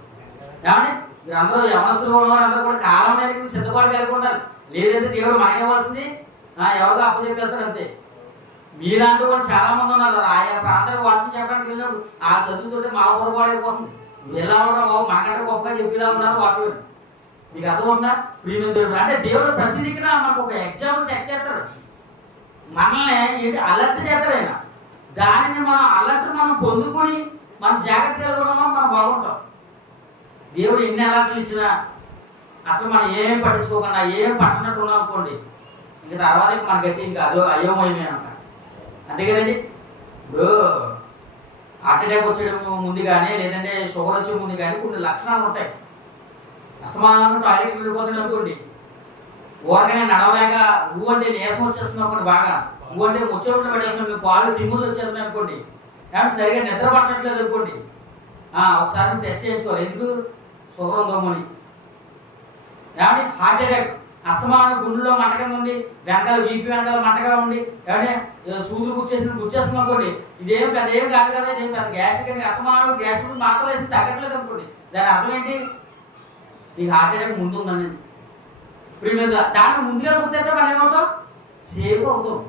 ఏమండి మీరందరూ యవనస్తులు ఉన్నవారు అందరూ కూడా కాలం అనేది సిద్ధపాటు కలిగి ఉంటారు. లేదంటే దేవుడు మానేయవలసింది ఎవరితో అప్పచెప్పేస్తారు అంతే. మీలాంటి వాళ్ళు చాలా మంది ఉన్నారు. ఆయా ప్రాంతాలకు వాక్యం చెప్పడానికి వెళ్ళినప్పుడు ఆ చదువుతుంటే మా పొరపాడైపోతుంది. ఎలా ఉన్నారు బాబు, మాకంటే గొప్పగా చెప్పేలా ఉన్నారు వాక్యం. మీకు అర్థమవుతుందా? ప్రియమైన దేవుడు అంటే దేవుడు ప్రతి దిక్కున మనకు ఒక ఎగ్జాంపుల్ సెట్ చేస్తాడు. మనల్ని అలర్ట్ చేస్తాడు ఆయన. దానిని మనం పొందుకొని మనం జాగ్రత్తగా ఉండడం మనం బాగుంటాం. దేవుడు ఎన్ని అలర్ట్లు ఇచ్చినా అసలు మనం ఏం పట్టించుకోకుండా ఏం పట్టనట్టు ఉన్నాం అనుకోండి, ఇంక తర్వాత మనకైతే ఇంకా అయోమయమే అంట. అంతే కదండి. ఇప్పుడు హార్ట్ అటాక్ వచ్చేయడం ముందు కానీ లేదంటే షుగర్ వచ్చే ముందు కానీ కొన్ని లక్షణాలు ఉంటాయి. అస్తమానం టాయిలెట్ వెళ్ళిపోతుంది అనుకోండి, ఊరకనే నడవలేక అంటే నీరసం వచ్చేస్తుంది అనుకోండి, బాగా అంటే ముచ్చట్లు పెట్టేస్తుంది, కాళ్ళు తిమ్ములు వచ్చేస్తుంది అనుకోండి, కానీ సరిగా నిద్ర పట్టట్లేదు అనుకోండి, ఒకసారి టెస్ట్ చేయించుకోవాలి. ఎందుకు? షుగర్ ఉందోమని. ఏమంటే హార్ట్ అటాక్ అస్తమానం గుండెలో మంటగా ఉంది, వెనకాల వీపీ వెనకాల మంటగా ఉండి ఏమంటే సూదులు గుచ్చేస్తుంది అనుకోండి, ఇదేం పెద్ద ఏం కాదు కదా, ఇదేం పెద్ద గ్యాస్ కానీ అస్తమానం గ్యాస్ మాత్రం వేసి తగ్గట్లేదు అనుకోండి, దాని అర్థం ఏంటి? నీకు హార్ట్ అటాక్ ముందు ఉందని. ఇప్పుడు మీరు దాన్ని ముందుగా గుర్తిస్తే మనం ఏమవుతాం? సేఫ్ అవుతాం.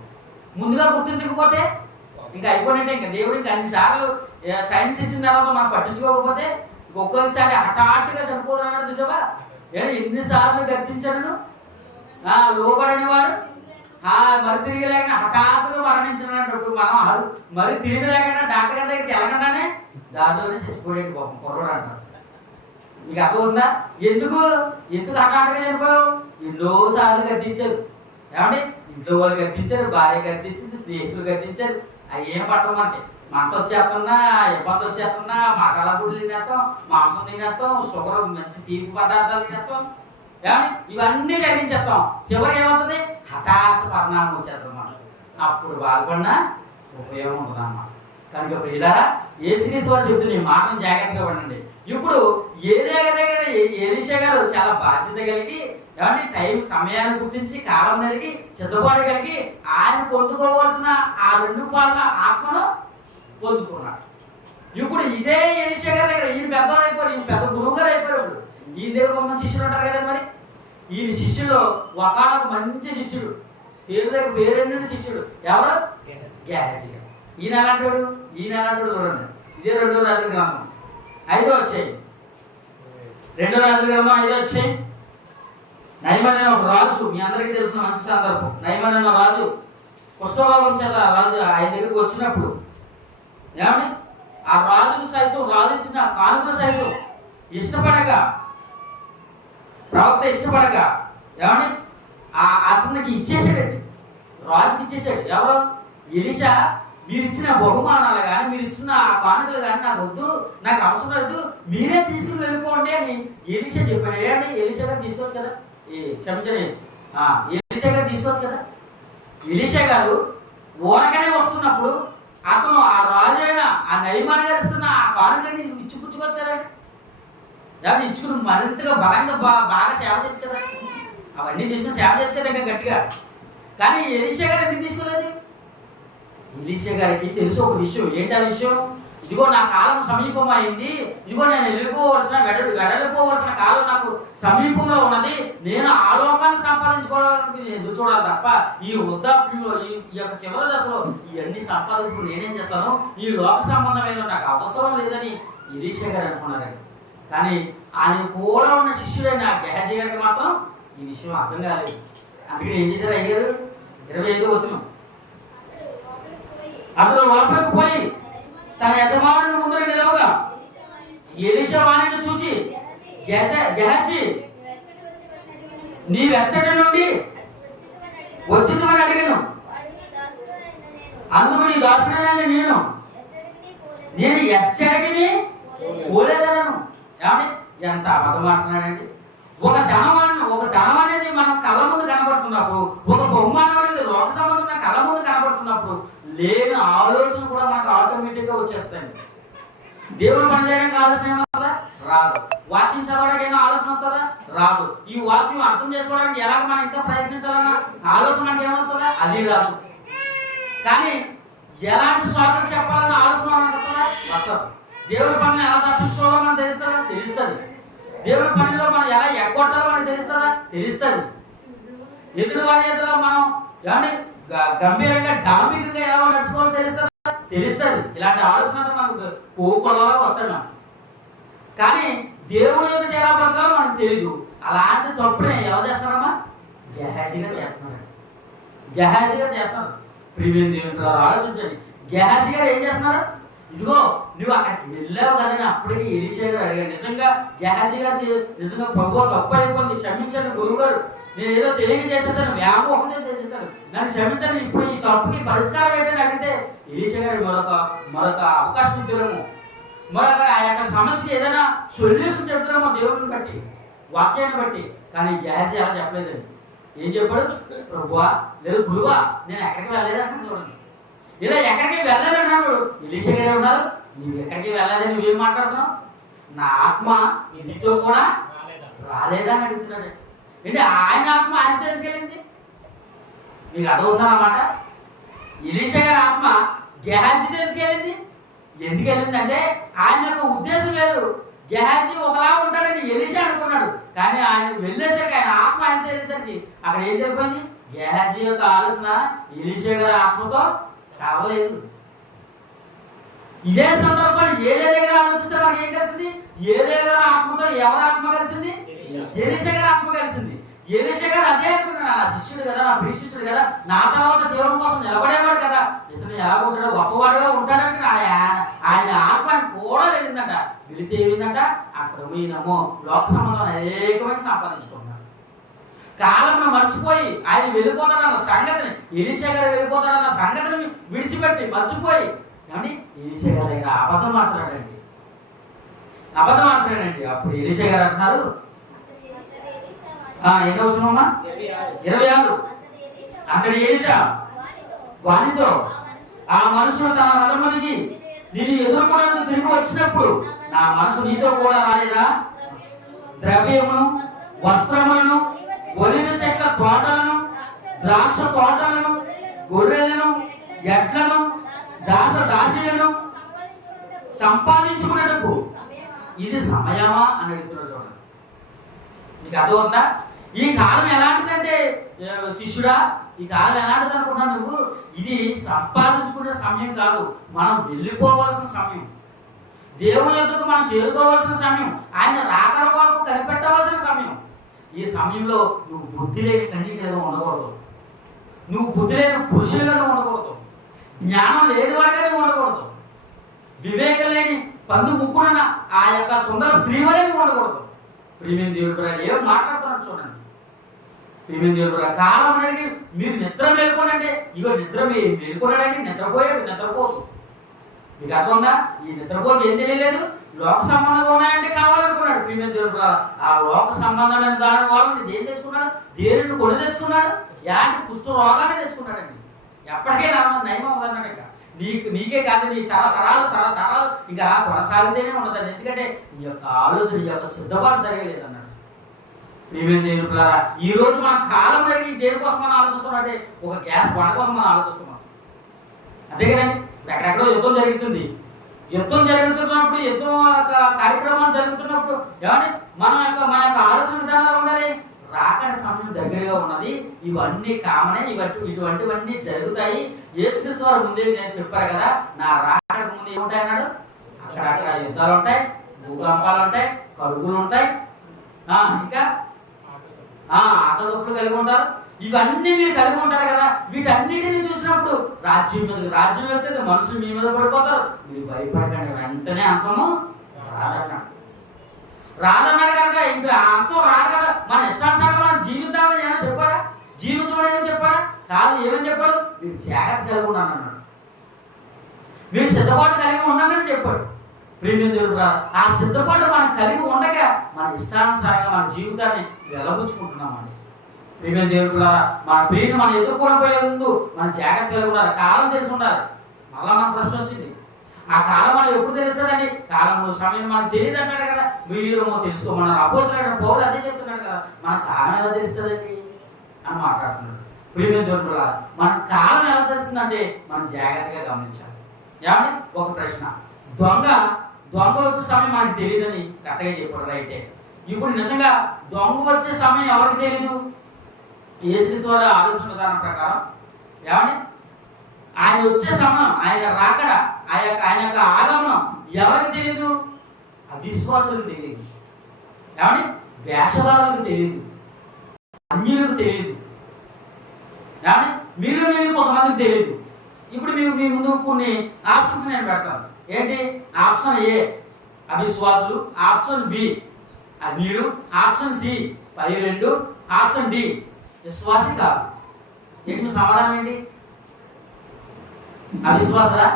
ముందుగా గుర్తించకపోతే ఇంకా అయిపోయినట్టే. ఇంకా దేవుడు ఇంకా అన్నిసార్లు సైన్స్ ఇచ్చిన తర్వాత మనం పట్టించుకోకపోతే ఒక్కొక్కసారి హఠాత్తుగా చనిపోతున్నాడు. చూసావా, ఎన్నిసార్లు గర్తించాడు లోపడని వాడు మరి తిరిగి లేకుండా హఠాత్తుగా మరణించినట్టు. మనం మరి తిరిగి లేకుండా డాక్టర్ గారి దగ్గరికి వెళ్ళకుండానే దారిలోనే చచ్చిపోయాడు పాపం కుర్రోడు అంటారు. మీకు అర్థం ఉందా? ఎందుకు హఠాత్తుగా చనిపోయావు? ఎన్నోసార్లు గర్తించారు. ఏమండి ఇంట్లో వాళ్ళు గర్తించారు, భార్య గర్తించింది, స్నేహితులు గర్తించారు. అవి ఏం పట్టవు మనకి. మంట వచ్చేస్తున్నా, ఇబ్బంది వచ్చేస్తున్నా, మసాలా గుడ్లు తినేస్తాం, మాంసం తినేస్తాం, షుగర్ మంచి తీపి పదార్థాలు తినేస్తాం. ఏమండి ఇవన్నీ జరిగించేస్తాం. చివరికి ఏమవుతుంది? హఠాత్ పరిణామం వచ్చేస్తాం మనం. అప్పుడు బాధపడినా ఉపయోగం ఉంటుంది అన్నమాట. కనుక ప్రియులారా, యేసుక్రీస్తు వారు చెప్తున్న ఈ మాటను జాగ్రత్తగా పడండి. ఇప్పుడు ఎలీషా గారు చాలా బాధ్యత కలిగి, ఏమంటే టైం సమయాన్ని గుర్తించి కాలం నెరిగి సిద్ధపాటు కలిగి ఆయన పొందుకోవాల్సిన ఆ 2 పాళ్ళ ఆత్మను పొందుకున్నాడు. ఇప్పుడు ఇదే ఎలీషా గారి దగ్గర ఈయన పెద్దవాళ్ళు అయిపోయారు, ఈయన పెద్ద గురువు గారు అయిపోయారు. ఇప్పుడు ఈయన దగ్గర కొంతమంది శిష్యులు ఉంటారు కదా. మరి ఈయన శిష్యుల్లో ఒకనొక మంచి శిష్యుడు, పేరు శిష్యుడు ఎవరు? గేహజీ గారు. ఈయన అలాంటి చూడండి. ఇదే 2వ రాజుల గ్రంథం 5వ అధ్యాయం. 2వ రాజుల గ్రంథం 5వ అధ్యాయం. నయమాన్ అనే ఒక రాజు, మీ అందరికీ తెలిసిన మంచి సందర్భం. నయమాన్ అనే రాజు కుష్ఠరోగం చేత రాజు ఆయన దగ్గరికి వచ్చినప్పుడు, ఏమండి ఆ రాజుకు సైతం, రాజు ఇచ్చిన కానుకలు సైతం ఇష్టపడక, ప్రవక్త ఇష్టపడక, ఏమండి అతనికి ఇచ్చేసాడండి. రాజుకి ఇచ్చేసాడు. ఎవరు? ఎలీషా, మీరు ఇచ్చిన బహుమానాలు కానీ, మీరు ఇచ్చిన ఆ కానుకలు కానీ నాకు వద్దు, నాకు అవసరం లేదు, మీరే తీసుకుని వెళ్ళిపోండి అని ఎలీషా చెప్పాడు. ఏంటంటే ఎలీషా గారు తీసుకోవచ్చు కదా, క్షమించండి, ఎలీషా గారు తీసుకోవచ్చు కదా. ఎలీషా గారు ఊరకనే వస్తున్నప్పుడు అతను ఆ రాజు అయినా ఆ నయమాన్ గారు ఇస్తున్న ఆ కానుకని ఇచ్చిపుచ్చుకోవచ్చు కదండి. దాన్ని ఇచ్చుకుని మరింతగా బలంగా బాగా సేవ చేయొచ్చు కదా. అవన్నీ తీసుకుని సేవ చేయొచ్చు కదా ఇంకా గట్టిగా. కానీ ఎలీషా గారు ఎందుకు తీసుకోలేదు? ఎలీషా గారికి తెలుసు ఒక విషయం. ఏంటి ఆ విషయం? ఇదిగో నా కాలం సమీపమైంది, ఇదిగో నేను వెడలిపోవలసిన కాలం నాకు సమీపంలో ఉన్నది. నేను ఆ లోకాన్ని సంపాదించుకోవడానికి ఎదురు చూడాలి తప్ప ఈ వృద్ధాప్యంలో, ఈ యొక్క చివరి దశలో ఇవన్నీ సంపాదించుకుని నేనేం చేస్తాను, ఈ లోక సంబంధమైన నాకు అవసరం లేదని ఎలీషా గారు అనుకున్నారండి. కానీ ఆయన కూడా ఉన్న శిష్యుడైన గేహజీ గారికి మాత్రం ఈ విషయం అర్థం కాలేదు. అందుకని ఏం చేశారు అయ్యారు? 25వ వచనం. అతను లోపలికి పోయి తన యజమానుని ముందర నిలవగా ఎలీషా వాణిని చూచి, గేహజీ నీ వెచ్చటి నుండి వచ్చిందని అడిగాను, అందుకు నీ దాసుడైన నేను ఎచ్చడికి పోలేదనను. ఏమండి ఎంత అబద్ధం మాట్లాడాడండి. ఒక ధనం అనేది మన కళ్ళ ముందు కనబడుతున్నప్పుడు, ఒక బహుమానం అనేది లోక సంబంధమైన కళ్ళ ముందు కనబడుతున్నప్పుడు లేని ఆలోచన కూడా మనకు ఆటోమేటిక్ గా వచ్చేస్తాయండి. దేవుడు పని చేయడానికి ఆలోచన ఏమవుతుందా? రాదు. వాక్యం చదవడానికి ఆలోచన వస్తుందా? రాదు. ఈ వాక్యం అర్థం చేసుకోవడానికి ఎలా మనం ఇంకా ప్రయత్నించాలన్న ఆలోచన మనకి ఏమవుతుందా? అది రాదు. కానీ ఎలాంటి స్వాగతం చెప్పాలన్న ఆలోచన మనకు వస్తుందా? వస్తుంది. దేవుడి పనిని ఎలా తప్పించుకోవాలో మనం తెలుస్తుంది. దేవుడి పనిలో మనం ఎలా ఎగ్గొట్టాలో మనకు తెలుస్తుంది. ఎదుటి వారి ఎదురు మనం ఏమంటే గంభీరంగా డాంబికంగా ఎలా నడుచుకోవాలో తెలుస్తుంది. ఇలాంటి ఆలోచన మనకు కోపంలో వస్తాయి మనకు. కానీ దేవుడి ఎదుటి ఎలా బ్రతకాలో మనకు తెలియదు. అలాంటి తప్పునే ఎవరు చేస్తున్నారమ్మా? గేహజీ గారు చేస్తున్నారు. ప్రియమైన దేవుని ఆలోచించండి. గేహజీ గారు ఏం చేస్తున్నారు? ఇదిగో నువ్వు అక్కడికి వెళ్ళావు కదని అప్పటికి ఎలీషా గారు అడిగాడు. నిజంగా గేహజీ గారు నిజంగా ప్రభువు తప్పు అయిపోయింది, క్షమించండి గురువు గారు, నేను ఏదో తెలియక చేసేసాను, వ్యామోహం చేసేసాను, నన్ను క్షమించండి, ఇప్పుడు ఈ తప్పుకి పరిష్కారం ఏంటని అడిగితే ఎలీషా గారు మరొక అవకాశం ఇద్దాము, మరొక ఆ యొక్క సమస్యకి ఏదైనా సొల్యూషన్ చెప్తున్నామో దేవుడిని బట్టి, వాక్యాన్ని బట్టి. కానీ గేహజీ అలా చెప్పలేదండి. ఏం చెప్పాడు? ప్రభువా లేదు గురువా, నేను ఎక్కడికి వెళ్ళలేదని చూడండి. ఇలా ఎక్కడికి వెళ్ళాలన్నాడు. ఎలీషా గారు ఉన్నారు, నువ్వు ఎక్కడికి వెళ్ళాలని నువ్వేం మాట్లాడుతున్నావు? నా ఆత్మ నీతో కూడా రాలేదా అని అడుగుతున్నాడు. అంటే ఆయన ఆత్మ ఆయనతో ఎందుకు వెళ్ళింది? మీకు అర్థమవుతుందన్నమాట. ఎలీషా గారి ఆత్మ గేహజీతో ఎందుకు వెళ్ళింది అంటే ఆయన యొక్క ఉద్దేశం లేదు. గేహజీ ఒకలా ఉంటాడని ఎలీషా అనుకున్నాడు. కానీ ఆయన వెళ్ళేసరికి, ఆయన ఆత్మ ఆయనతో వెళ్ళేసరికి అక్కడ ఏం జరిగిపోయింది? గేహజీ యొక్క ఆలోచన ఎలీషా గారి ఆత్మతో కావలేదు. ఇదే సందర్భాన్ని ఏలే దగ్గర ఆలోచిస్తే మనకి ఏం కలిసింది? ఏలే గారి ఆత్మతో ఎవరి ఆత్మ కలిసింది? ఎలీషా గారి ఆత్మ కలిసింది. ఎలీషా గారు అదే అనుకున్నాడు, నా శిష్యుడు కదా, నా ప్రియశిష్యుడు కదా, నా తర్వాత దేవుని కోసం నిలబడేవాడు కదా, ఇతను ఎలా ఉంటాడో గొప్పవాడుగా ఉంటాడంటే ఆయన ఆత్మ కూడా వెళ్ళిందంట. వెళితే ఏమైందంట? అక్కడ పోయినమో లోక సంబంధం అనేకమైన సంపాదించుకున్నాడు. కాలంలో మర్చిపోయి ఆయన ఆయన వెళ్ళిపోతాడన్న సంగతిని, ఎలీషా గారు వెళ్ళిపోతాడన్న సంగతిని విడిచిపెట్టి మర్చిపోయి, ఏమండి ఎలీషా గారు అయినా అబద్ధం మాట్లాడండి. అప్పుడు ఎలీషా గారు అంటున్నారు, ఎన్నో వచనమమ్మా? 26. అక్కడ ఎలీషా వానితో, ఆ మనుషులు తన రథమునికి నేను ఎదుర్కొనేందుకు తిరిగి వచ్చినప్పుడు నా మనసు నీతో కూడా రాలేదా? ద్రవ్యమును, వస్త్రములను, ఒలివ చెట్ల తోటలను, ద్రాక్ష తోటలను, గొర్రెలను, ఎడ్లను, దాసీలను సంపాదించుకున్నట్టుకు ఇది సమయమా అని అడుగుతున్నాడు. చూడండి, మీకు అర్థమవుతుందా? ఈ కాలం ఎలాంటిదంటే శిష్యుడా, ఈ కాలం ఎలాంటిది అనుకుంటున్నావు నువ్వు? ఇది సంపాదించుకునే సమయం కాదు, మనం వెళ్ళిపోవలసిన సమయం. దేవుని యొద్దకు మనం చేరుకోవాల్సిన సమయం. ఆయన రాకడ కొరకు కనిపెట్టవలసిన సమయం. ఈ సమయంలో నువ్వు బుద్ధి లేని కన్యకలుగా ఉండకూడదు, నువ్వు బుద్ధి లేని పురుషులుగా ఉండకూడదు, జ్ఞానం లేని వారిగా ఉండకూడదు, వివేకం లేని పందు ముక్కున్న ఆ యొక్క సుందర స్త్రీ వలె ఉండకూడదు. ప్రియమైన దేవుడు ఏం మాట్లాడుతున్నాడు చూడండి. ప్రియమైన దేవుడు కాలం అనేది మీరు నిద్ర మేల్కొనండి. ఇగో నిద్ర మేల్కొన్నాడండి, నిద్రపోదు. మీకు అర్థం ఉందా? ఈ నిద్రపోతే ఏం తెలియలేదు, లోక సంబంధంగా ఉన్నాయంటే కావాలనుకున్నాడు. ప్రియమైన దేవుడు ఆ లోక సంబంధమైన దాని వాళ్ళని ఏం తెచ్చుకున్నాడు? దేవుడిని కొని తెచ్చుకున్నాడు. యాటి కుష్ఠ రోగాన్ని తెచ్చుకున్నాడండి. ఎప్పటికైనా నయం అవ్వదన్నాడు. ఇంకా నీకే కాదు, నీ తరతరాలు ఇంకా కొనసాగితేనే ఉండదండి. ఎందుకంటే నీ యొక్క ఆలోచన, నీ యొక్క సిద్ధపాటు సరిగలేదన్నాడు. ప్రియమైన దేవుడు ఈ రోజు మన కాలం పెరిగి దేనికోసం మనం ఆలోచిస్తున్నామంటే ఒక గ్యాస్ బండ కోసం మనం ఆలోచిస్తున్నాం. అంతే కదండి. ఎక్కడెక్కడో యుద్ధం జరుగుతున్నప్పుడు యుద్ధం కార్యక్రమాలు జరుగుతున్నప్పుడు ఏమని మన యొక్క ఆలోచన విధానాలు ఉండాలి. రాకడ సమయం దగ్గరగా ఉన్నది, ఇవన్నీ కామనే, ఇటువంటివన్నీ జరుగుతాయి. యేసుక్రీస్తు వారు ముందే చెప్పారు కదా, నా రాకడ ముందు ఏముంటాయి అన్నాడు. అక్కడ యుద్ధాలు ఉంటాయి, భూకంపాలు ఉంటాయి, కరువులు ఉంటాయి, ఇంకా ఆకలిప్పులు కలిగి ఉంటారు. ఇవన్నీ మీరు కలిగి ఉంటారు కదా. వీటన్నిటిని చూసినప్పుడు రాజ్యం వెళ్తే మనుషులు మీ మీద పడిపోతారు. మీరు భయపడకండి, వెంటనే అంతము రాదన్నాడు కనుక ఇంకా అంతం రాదు కదా. మన ఇష్టానుసారంగా మనం జీవిద్దామని ఏమైనా చెప్పాడా? జీవించమని చెప్పాడా? కాదు. ఏమని చెప్పాడు? మీరు జాగ్రత్త కలిగి ఉన్నాను అన్నాడు. మీరు సిద్ధపాటు కలిగి ఉన్నానని చెప్పాడు. ప్రియమైన దేవుడు ఆ సిద్ధపాటు మనం కలిగి ఉండక మన ఇష్టానుసారంగా మన జీవితాన్ని వెలబుచ్చుకుంటున్నామండి. ప్రియమైన దేవుడు మన ప్రియుని మనం ఎదుర్కొనబోయే ముందు మనం జాగ్రత్త కలిగి ఉండాలి. కాలం తెలిసి ఉండాలి. మళ్ళా మన ప్రశ్న వచ్చింది, ఆ కాలం మనం ఎప్పుడు తెలుస్తుందండి? కాలంలో సమయం మనకు తెలియదు అంటాడు కదా. మీరేమో తెలుసుకోమన్నారు. అపోస్తలుడైన పౌలు అదే చెప్తున్నాడు కదా, మన కాలం ఎలా తెలుస్తుందండి అని మాట్లాడుతున్నాడు. ప్రియమైన దేవుడు మన కాలం ఎలా తెలుస్తుందంటే మనం జాగ్రత్తగా గమనించాలి. ఏమండి, ఒక ప్రశ్న, దొంగ వచ్చే సమయం మనకు తెలియదని కరెక్ట్గా చెప్పాడు, రైటే. ఇప్పుడు నిజంగా దొంగ వచ్చే సమయం ఎవరికి తెలీదు? యేసుక్రీస్తు వారి ఆలోచన విధానం ప్రకారం ఏమండి ఆయన వచ్చే సమయం, ఆయన రాకడ, ఆయన యొక్క ఆగమనం ఎవరికి తెలియదు? అవిశ్వాసులకు తెలియదు, ఏమండి వేషధారులకు తెలియదు, అన్యులకు తెలియదు, ఏమండి మీరు కొంతమందికి తెలియదు. ఇప్పుడు మీ ముందు కొన్ని ఆప్షన్స్ నేను పెడతాను. ఏంటి? ఆప్షన్ ఏ అవిశ్వాసులు, ఆప్షన్ బి అన్యుడు, ఆప్షన్ సి 12, ఆప్షన్ డి విశ్వాసి కాదు. ఏంటి మీ సమాధానం? ఏంటి? అవిశ్వాసరా,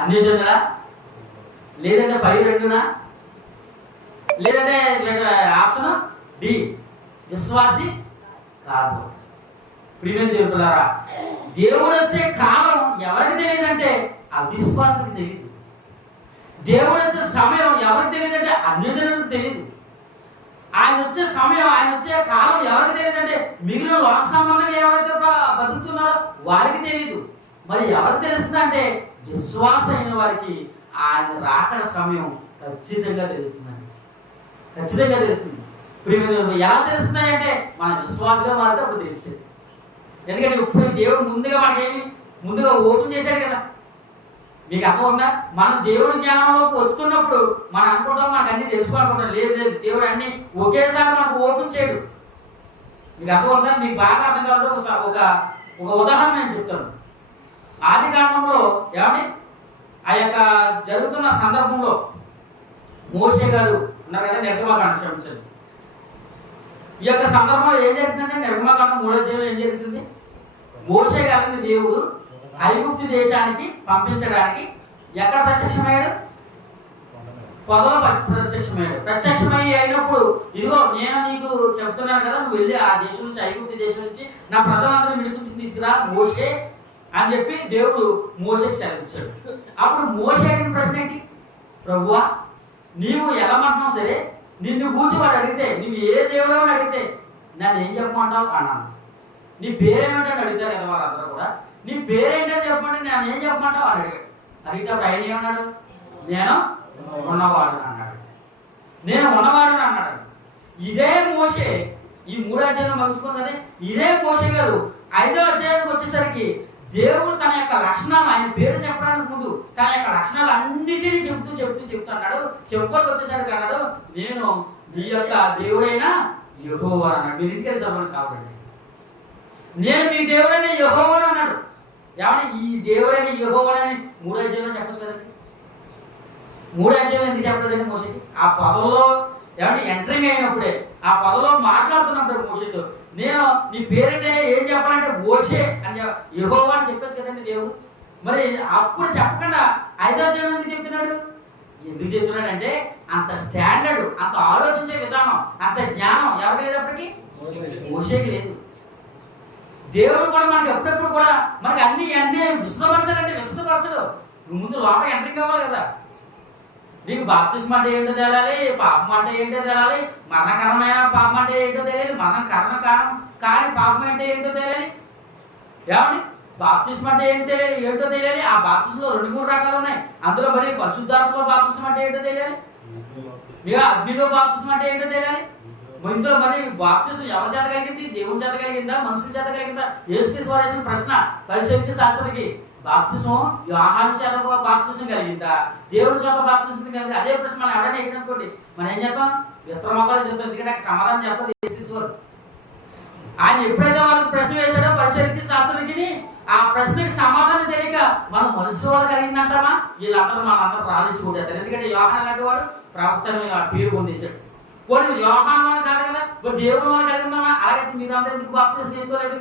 అన్యజనులా, లేదంటే 12నా, లేదంటే ఆప్షన్ డి విశ్వాసి కాదు. ప్రియమైన దేవులారా, దేవుడు వచ్చే కాలం ఎవరికి తెలియదంటే అవిశ్వాసకి తెలియదు. దేవుడు వచ్చే సమయం ఎవరికి తెలియదంటే అన్యజనులకు తెలియదు. ఆయన వచ్చే సమయం, ఆయన వచ్చే కాలం ఎవరికి తెలియదంటే మిగిలిన లోక సంబంధంగా ఎవరైతే బతుకుతున్నారో వారికి తెలియదు. మరి ఎవరికి తెలుస్తుందంటే విశ్వాసమైన వారికి ఆయన రాకడ సమయం ఖచ్చితంగా తెలుస్తుందండి. ఖచ్చితంగా తెలుస్తుంది. ప్రియమైన ఎలా తెలుస్తున్నాయంటే మన విశ్వాసంగా మారితే అప్పుడు తెలుస్తుంది. ఎందుకంటే ఇప్పుడు దేవుడు ముందుగా ఓపెన్ చేశాడు కదా. మీకు అర్థం ఉందా? మనం దేవుడి జ్ఞానంలోకి వస్తున్నప్పుడు మనం అనుకుంటాం మనకు అన్ని తెలుసుకోవాలనుకుంటాం. లేదు, దేవుడు అన్ని ఒకేసారి మనకు ఓపెన్ చేయడు. మీకు అర్థం ఉందా? మీకు బాగా అర్థం కావాలంటే ఒక ఉదాహరణ నేను చెప్తాను. ఆది కాలంలో ఏమండి ఆ యొక్క జరుగుతున్న సందర్భంలో మోషే గారు ఉన్నారు కదా, నిర్గమకాండ క్షమించండి, ఈ యొక్క సందర్భంలో ఏం జరుగుతుందంటే నిర్గమకాండం 3వ అధ్యాయంలో ఏం జరుగుతుంది? మోషే గారిని దేవుడు ఐగుప్తు దేశానికి పంపించడానికి ఎక్కడ ప్రత్యక్షమయ్యాడు? పొదలో ప్రత్యక్షమయ్యాడు. ప్రత్యక్షమయ్యి అయినప్పుడు ఇదిగో నేను నీకు చెప్తున్నాను కదా, నువ్వు వెళ్ళి ఆ దేశం నుంచి, ఐగుప్తు దేశం నుంచి నా ప్రజలందరూ విడిపించి తీసుకురా మోషే అని చెప్పి దేవుడు మోషేకి సెలవిచ్చాడు. అప్పుడు మోషే అడిగిన ప్రశ్న ఏంటి? ప్రభువా, నీవు ఎలమంటున్నావు సరే, నిన్ను కూర్చి వాడు అడిగితే, నువ్వు ఏ దేవుడో అని అడిగితే నన్ను ఏం చెప్పమంటావు అన్నాను. నీ పేరేంటంటే అని అడుగుతారు కదా వాళ్ళందరూ కూడా. నీ పేరేంటని చెప్పమంటే నేను ఏం చెప్పమంటావు అని అడిగాడు. అడిగితే అప్పుడు ఆయన ఏమన్నాడు? నేను ఉన్నవాడు అన్నాడు. నేను ఉన్నవాడు అన్నాడు. ఇదే మోషే ఈ 3వ అధ్యాయం ముగించుకుంది కదా, ఇదే మోషే గారు 5వ అధ్యాయానికి వచ్చేసరికి దేవుడు తన యొక్క లక్షణాలు, ఆయన పేరు చెప్పడానికి ముందు తన యొక్క లక్షణాలు అన్నిటినీ చెప్తూ అన్నాడు. చివరికి వచ్చేసరికి అన్నాడు, నేను మీ యొక్క దేవుడైన యెహోవా అన్నాడు. మీరు ఇంటికి చదవండి కాబట్టి, నేను మీ దేవుడైన యెహోవా అన్నాడు. ఏమన్నా ఈ దేవుడైన యెహోవా అని 3వ అధ్యాయంలో చెప్పచ్చు కదండి. 3వ అధ్యాయం ఎందుకు చెప్పలేదండి మోషేకి? ఆ పొదలో ఏమంటే ఎంటరింగ్ అయినప్పుడే, ఆ పొదలో మాట్లాడుతున్నప్పుడు మోషేతో, నేను నీ పేరంటే ఏం చెప్పాలంటే మోషే అని యెహోవా అని చెప్పచ్చు కదండి దేవుడు. మరి అప్పుడు చెప్పకుండా 5వ అధ్యాయం ఎందుకు చెప్తున్నాడు? ఎందుకు చెప్తున్నాడు అంటే అంత స్టాండర్డ్, అంత ఆలోచించే విధానం, అంత జ్ఞానం ఎవరికి లేదు, అప్పటికి మోషేకి లేదు. దేవుడు కూడా మనకి ఎప్పుడెప్పుడు కూడా మనకి అన్ని విశదపరచాలంటే విశదపరచడు. నువ్వు ముందు లోపల ఎంటరింగ్ అవ్వాలి కదా. నీకు బాప్తిస్మ అంటే ఏంటో తేలాలి, పాపం అంటే ఏంటో తేలాలి, మరణకరమైన పాపం అంటే ఏంటో తెలియాలి, మరణం కారణం కానీ పాపం అంటే ఏంటో తెలియాలి. ఏమండి బాప్తిస్మ అంటే ఏంటో తెలియాలి. ఆ బాప్తిస్మలో 2-3 రకాలు ఉన్నాయి. అందులో మరి పరిశుద్ధాత్మలో బాప్తిస్మ అంటే ఏంటో తెలియాలి, ఇక అగ్నిలో బాప్తిస్మ అంటే ఏంటో తెలియాలి. ఇందులో మరి బాప్తిస్మ ఎవరి చేత కలిగింది? దేవుని చేత కలిగిందా, మనుషుల చేత కలిగిందా? యేసుక్రీస్తు వారు వేసిన ప్రశ్న పరిశుద్ధ శాస్త్రికి. బాప్తిసం యోహాను చేత బాప్తిసం కలిగిందా, దేవుడి చేత బాప్తిసం కలిగిందా? అదే ప్రశ్న మనం ఎవరైనా ఎక్కడనుకోండి మనం ఏం చెప్తాం? విత్తనమొక్కలు చెప్తాం. ఎందుకంటే నాకు సమాధానం చెప్పదు యేసుక్రీస్తు వారు. ఆయన ఎప్పుడైతే వాళ్ళకి ప్రశ్న వేశాడో పరిశుద్ధ శాస్త్రులకి, ఆ ప్రశ్నకి సమాధానం తెలియక మనం మనుషుల వాళ్ళు కలిగిందంటామా? వీళ్ళందరూ మనందరూ రాలించుకుంటారు. ఎందుకంటే యోహాను లాంటి వాడు ప్రవక్తను పేరు పొందేశాడు. పోనీ యోహాను వాళ్ళు కాదు కదా, ఇప్పుడు దేవుడు వాళ్ళు కలిగిందామా? అలాగైతే మీరందరూ ఎందుకు బాప్తిసం తీసుకోలేదు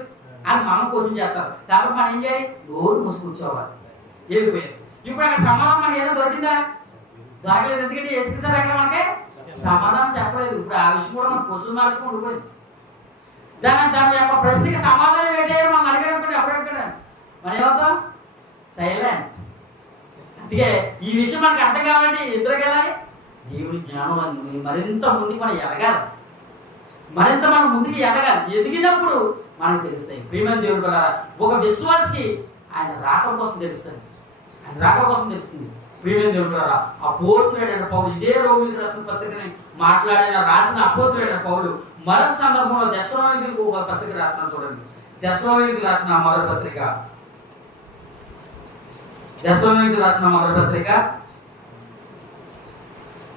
అని మనం క్వశ్చన్ చేస్తారు. కాబట్టి మనం ఏం చేయాలి? నోరు మూసుకూర్చోవాలి. వెళ్ళిపోయారు. ఇప్పుడు అక్కడ సమాధానం మనకి ఏదో దొరికిందా? దొరకలేదు. ఎందుకంటే యేసుక్రీస్తు అక్కడ మనకి సమాధానం చెప్పలేదు. ఇప్పుడు ఆ విషయం కూడా మనం క్వశ్చన్ మార్క్ ఉండిపోయింది. దాని యొక్క ప్రశ్నకి సమాధానం ఏంటో మనం అడిగాడు. అప్పుడెక్కడ మనం ఏమవుతాం? సైలెంట్. అందుకే ఈ విషయం మనకి అర్థం కావాలంటే ఎందులోకి వెళ్ళాలి? దేవుని జ్ఞానం మరింత ముందుకు మనం ఎదగాలి. మరింత మనం ముందుకు ఎదగాలి. ఎదిగినప్పుడు మనకు తెలుస్తాయి. ప్రియమైన దేవుడు కూడా ఒక విశ్వాసకి ఆయన రాక కోసం తెలుస్తుంది. ఆయన రాక కోసం తెలుస్తుంది. ప్రియమైన దేవుడు కూడా అపోస్తలుడైన పౌలు, ఇదే రోమిలికి రాసిన పత్రికని రాసిన అపోస్తలుడైన పౌలు మరొక సందర్భంలో దెస్సలోనికీయులకు ఒక పత్రిక రాస్తున్నాడు. చూడండి, దెస్సలోనికీయులకు రాసిన మొదటి పత్రిక, దెస్సలోనికీయులకు రాసిన మొదటి పత్రిక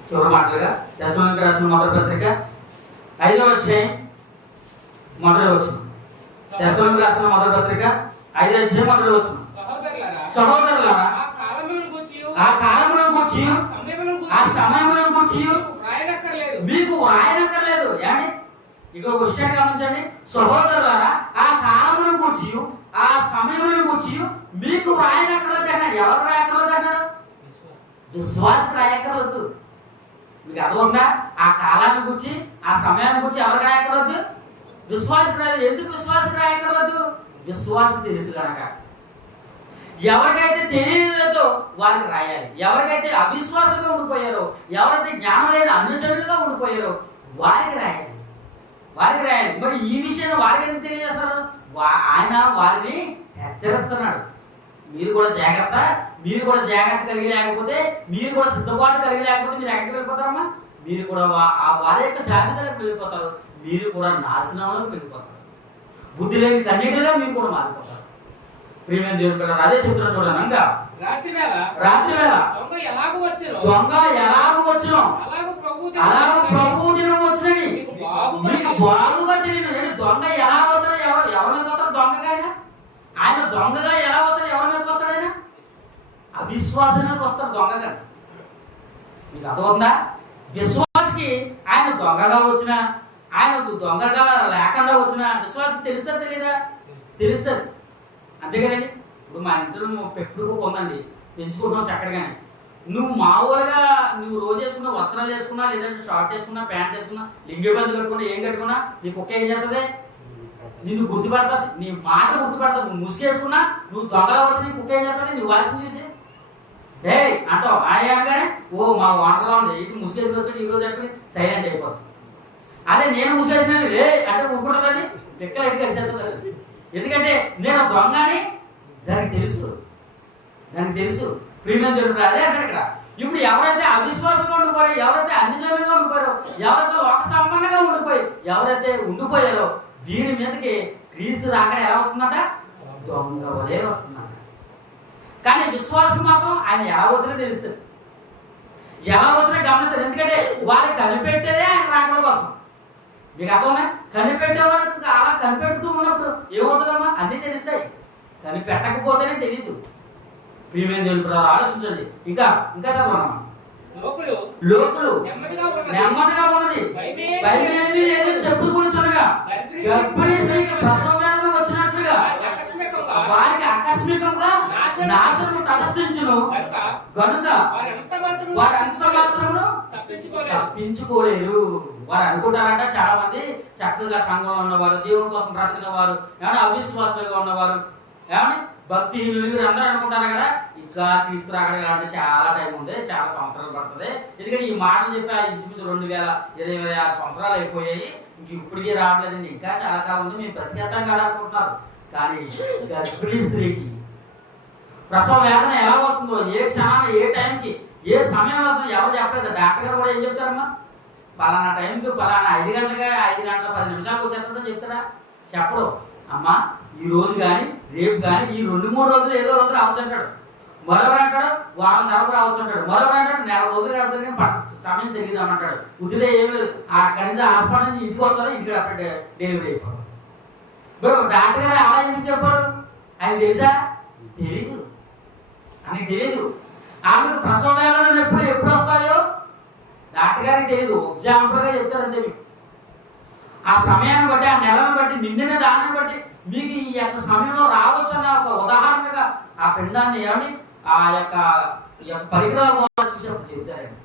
చివరి మాటలుగా, దెస్సలోనికీయులకు రాసిన మొదటి పత్రిక 5వ అధ్యాయం మొదటి వచనం. దెస్సలోనికీయులకు రాసిన మొదటి పత్రిక 5వ అధ్యాయం మొదటి వచనం. సహోదరులారా, ఆ కాలంలో కూర్చి ఆ సమయంలో కూర్చి మీకు వ్రాయనక్కర్లేదు. ఏమండి ఇక ఒక విషయాన్ని గమనించండి. సహోదరులారా, ఆ కాలంలో కూర్చి ఆ సమయంలో కూర్చి మీకు వ్రాయనక్కర్లేదు అన్నాడు. ఎవరు రాయక్కర్లేదు అన్నాడు? విశ్వాసం రాయక్కర్లేదు. మీకు అర్థమవుతుందా? ఆ కాలాన్ని గురించి, ఆ సమయాన్ని గురించి ఎవరు రాయక్కర్లేదు? విశ్వాసం రాయలేదు. ఎందుకు విశ్వాసం రాయక్కర్లేదు? విశ్వాసం తెలుసు కనుక. ఎవరికైతే తెలియలేదో వారికి రాయాలి. ఎవరికైతే అవిశ్వాసంగా ఉండిపోయారో, ఎవరైతే జ్ఞానం లేని అన్యజనులుగా ఉండిపోయారో వారికి రాయాలి. మరి ఈ విషయాన్ని వారికి ఎందుకు తెలియజేస్తారు? ఆయన వారిని హెచ్చరిస్తున్నాడు. మీరు కూడా జాగ్రత్త కలిగి లేకపోతే, మీరు కూడా సిద్ధపాటు కలిగి లేకపోతే మీరు ఎక్కడికి వెళ్ళిపోతారమ్మా? మీరు కూడా వారి యొక్క జాగ్రత్తలకు వెళ్ళిపోతారు. మీరు కూడా నాశనంలోకి వెళ్ళిపోతారు. బుద్ధి లేని కన్యకలుగా మీరు కూడా మారిపోతారు. ప్రియమైన దేవుడు పిల్లలు, అదే చెప్తున్నా చూడండి. ఇంకా రాత్రి వేళ దొంగ ఎలాగూ వచ్చును అలాగూ ప్రభువు దినం వచ్చునని మీకు బాగుగా తెలియను. దొంగ ఎలా పోతాడు? ఎవరి మీద వస్తాడు? దొంగగా ఆయన దొంగగా ఎలా పోతాడు? ఎవరి మీదకి వస్తాడు? ఆయన అవిశ్వాసం మీదకి వస్తాడు దొంగగా. మీకు అర్థమవుతుందా? విశ్వాసకి ఆయన దొంగగా వచ్చినా, ఆయన దొంగగా లేకుండా వచ్చిన విశ్వాసం తెలుస్తుందా తెలీదా? తెలుస్తుంది. అంతేగానండి. ఇప్పుడు మా ఇంట్లో పెట్టుకు కొందండి పెంచుకుంటాం చక్కగానే. నువ్వు మామూలుగా నువ్వు రోజు వేసుకున్న వస్త్రాలు వేసుకున్నా, లేదంటే షార్ట్ వేసుకున్నా, ప్యాంట్ వేసుకున్నా, లింగి పంచ కట్టుకున్నా, ఏం కట్టుకున్నా నీ కుక్క ఏం చేస్తుంది? నిన్ను గుర్తుపడుతుంది, నీ మాట గుర్తుపడుతుంది. నువ్వు ముసుగేసుకున్నా, నువ్వు దొంగగా వచ్చి నీ కుక్క ఏం చేస్తుంది? నీ వాయిస్ చూసి ఏ అంటావు. ఆయనగానే ఓ మా వంటలో ఉంది ఇటు ముసుగేసుకుని వచ్చాడు ఈ రోజు అంటే సైలెంట్ అయిపోతుంది. అదే నేను ముసుగేసిన లే అంటే ఊరుకుంటుంది, పిక్కలు ఎట్టి కలిసేస్తుంది. ఎందుకంటే నేను దొంగ అని దానికి తెలుసు, దానికి తెలుసు. ప్రీమియం తెలుపు. అదే అంటే ఇక్కడ ఇప్పుడు ఎవరైతే అవిశ్వాసంగా ఉండిపోయారో, ఎవరైతే అన్యజనులుగా ఉండిపోయారో, ఎవరైతే లోక సంబంధంగా ఎవరైతే ఉండిపోయారో వీరి మీదకి క్రీస్తు రాకడ ఎలా వస్తుందట? దొంగ వలే వస్తుందట. కానీ విశ్వాసం మాత్రం ఆయన ఎలా వచ్చినా తెలుస్తుంది, ఎలా వచ్చినా గమనిస్తారు. ఎందుకంటే వారు కనిపెట్టేదే ఆయన రాకడ కోసం. మీకు అర్థమన్నా? కనిపెట్టే వరకు అలా కనిపెడుతూ ఉన్నప్పుడు ఏమవుతుందమ్మా? అన్నీ తెలుస్తాయి. కనిపెట్టకపోతేనే తెలీదు. ప్రీమియం తెలుపు. ఆలోచించండి. ఇంకా ఇంకా చదవమ్మా. లోకులు నెమ్మదిగా ఉన్నది భయమేమీ లేదు చెప్పుకొనుచునగా, గర్భిణీ స్త్రీకి ప్రసవ వేదన వచ్చినట్లుగా వారికి ఆకస్మికంగా నాశనము తటస్థించును గనుక వారు అంత మాత్రమును తప్పించుకోలేరు. వారు అనుకుంటారంట చాలా మంది చక్కగా సంఘంలో ఉన్నవారు, దేవుని కోసం బ్రతికిన వారు, ఏమన్నా అవిశ్వాసులుగా ఉన్నవారు, ఏమన్నా భక్తిహీనులు వీరు అందరూ అనుకుంటారు కదా ఇంకా క్రీస్తు రాకడ అంటే చాలా టైం ఉంది, చాలా సంవత్సరాలు పడుతుంది. ఎందుకంటే ఈ మాటలు చెప్పి ఇంచుమించు 2026 సంవత్సరాలు అయిపోయాయి, ఇంక ఇప్పటికే రావట్లేదండి, ఇంకా చాలా కాలం ఉంది, మేము బ్రతికేస్తాం కదా అనుకుంటున్నారు. కానీ గర్భిణీ స్త్రీకి ప్రసవ వేదన ఎలా వస్తుందో, ఏ క్షణాన, ఏ టైంకి, ఏ సమయంలో ఎవరు చెప్పలేదు. డాక్టర్ గారు కూడా ఏం చెప్తారమ్మా? పలానా టైంకి పలానా 5 గంటలకి 5 గంటల 10 నిమిషాలకు వచ్చేస్తుందని చెప్తాడా? చెప్పడు. అమ్మా ఈ రోజు కానీ రేపు కానీ ఈ 2-3 రోజులు ఏదో రోజు రావచ్చు అంటాడు. మరొకరు అంటాడు వారం తర్వాత రావచ్చు అంటాడు. మరొకరు అంటాడు నెల రోజులు రావుతుంది సమయం తెలియదామంటాడు. ఉచితే ఏమి లేదు. అక్కడి నుంచి హాస్పిటల్ నుంచి ఇంటికి వస్తారు, ఇంటికి అప్పుడు డెలివరీ అయిపోతారు. బ్రో డాక్టర్ గారు అలా ఎందుకు చెప్పారు? ఆయన తెలుసా? తెలీదు, ఆయనకి తెలీదు. ఆమెకు ప్రసవ వేదన ఎప్పుడు వస్తాయో డాక్టర్ గారికి తెలీదు. ఎగ్జాంపుల్గా చెప్తారు అంతే. మీకు ఆ సమయాన్ని బట్టి, ఆ నెలను బట్టి, నిండిన దాన్ని బట్టి మీకు ఈ యొక్క సమయంలో రావచ్చు అన్న ఒక ఉదాహరణగా ఆ పిండాన్ని ఏమండి ఆ యొక్క పరికరాలు చూసేప్పుడు చెప్తారండి.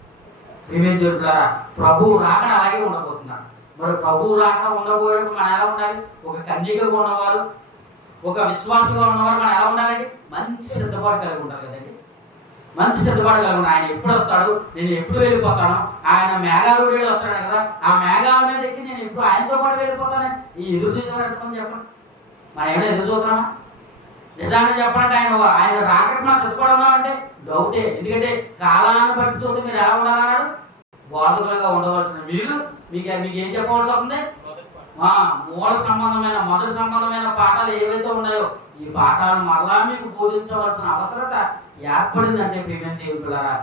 ప్రీమియం దేవులారా, ప్రభువు రాకడ అలాగే ఉండబోతున్నారు. మరి ప్రభువు రాకడ ఉండబోయేప్పుడు మనం ఎలా ఉండాలి? ఒక కన్యకగా ఉన్నవారు, ఒక విశ్వాసంగా ఉన్నవారు మనం ఎలా ఉండాలండి? మంచి సిద్ధపాటు కలిగి ఉంటారు కదండి. మంచి సిద్ధపాటు కలిగి ఉన్నారు. ఆయన ఎప్పుడు వస్తాడు, నేను ఎప్పుడు వెళ్ళిపోతాను, ఆయన మేఘాలు వేడి వస్తాడు కదా, ఆ మేఘాల మీద ఎక్కి నేను ఎప్పుడు ఆయనతో పాటు వెళ్ళిపోతాను. ఈ ఎదురు చూసేవారు ఎంతమంది చెప్పండి? మనం ఏమైనా ఎదురు చూద్దామా? నిజాన్ని చెప్పాలంటే ఆయన రాకడ మనం సిద్ధపడన్నామంటే డౌటే. ఎందుకంటే కాలాన్ని బట్టి చూస్తే మీరు ఎలా ఉండాలన్నాడు? బాధకులుగా ఉండవలసిన మీరు మీకు ఏం చెప్పవలసి వస్తుంది? మూల సంబంధమైన మొదటి సంబంధమైన పాఠాలు ఏవైతే ఉన్నాయో ఈ పాఠాలు మరలా మీకు బోధించవలసిన అవసరత ఏర్పడిందంటే ప్రియమైన దేవులారా,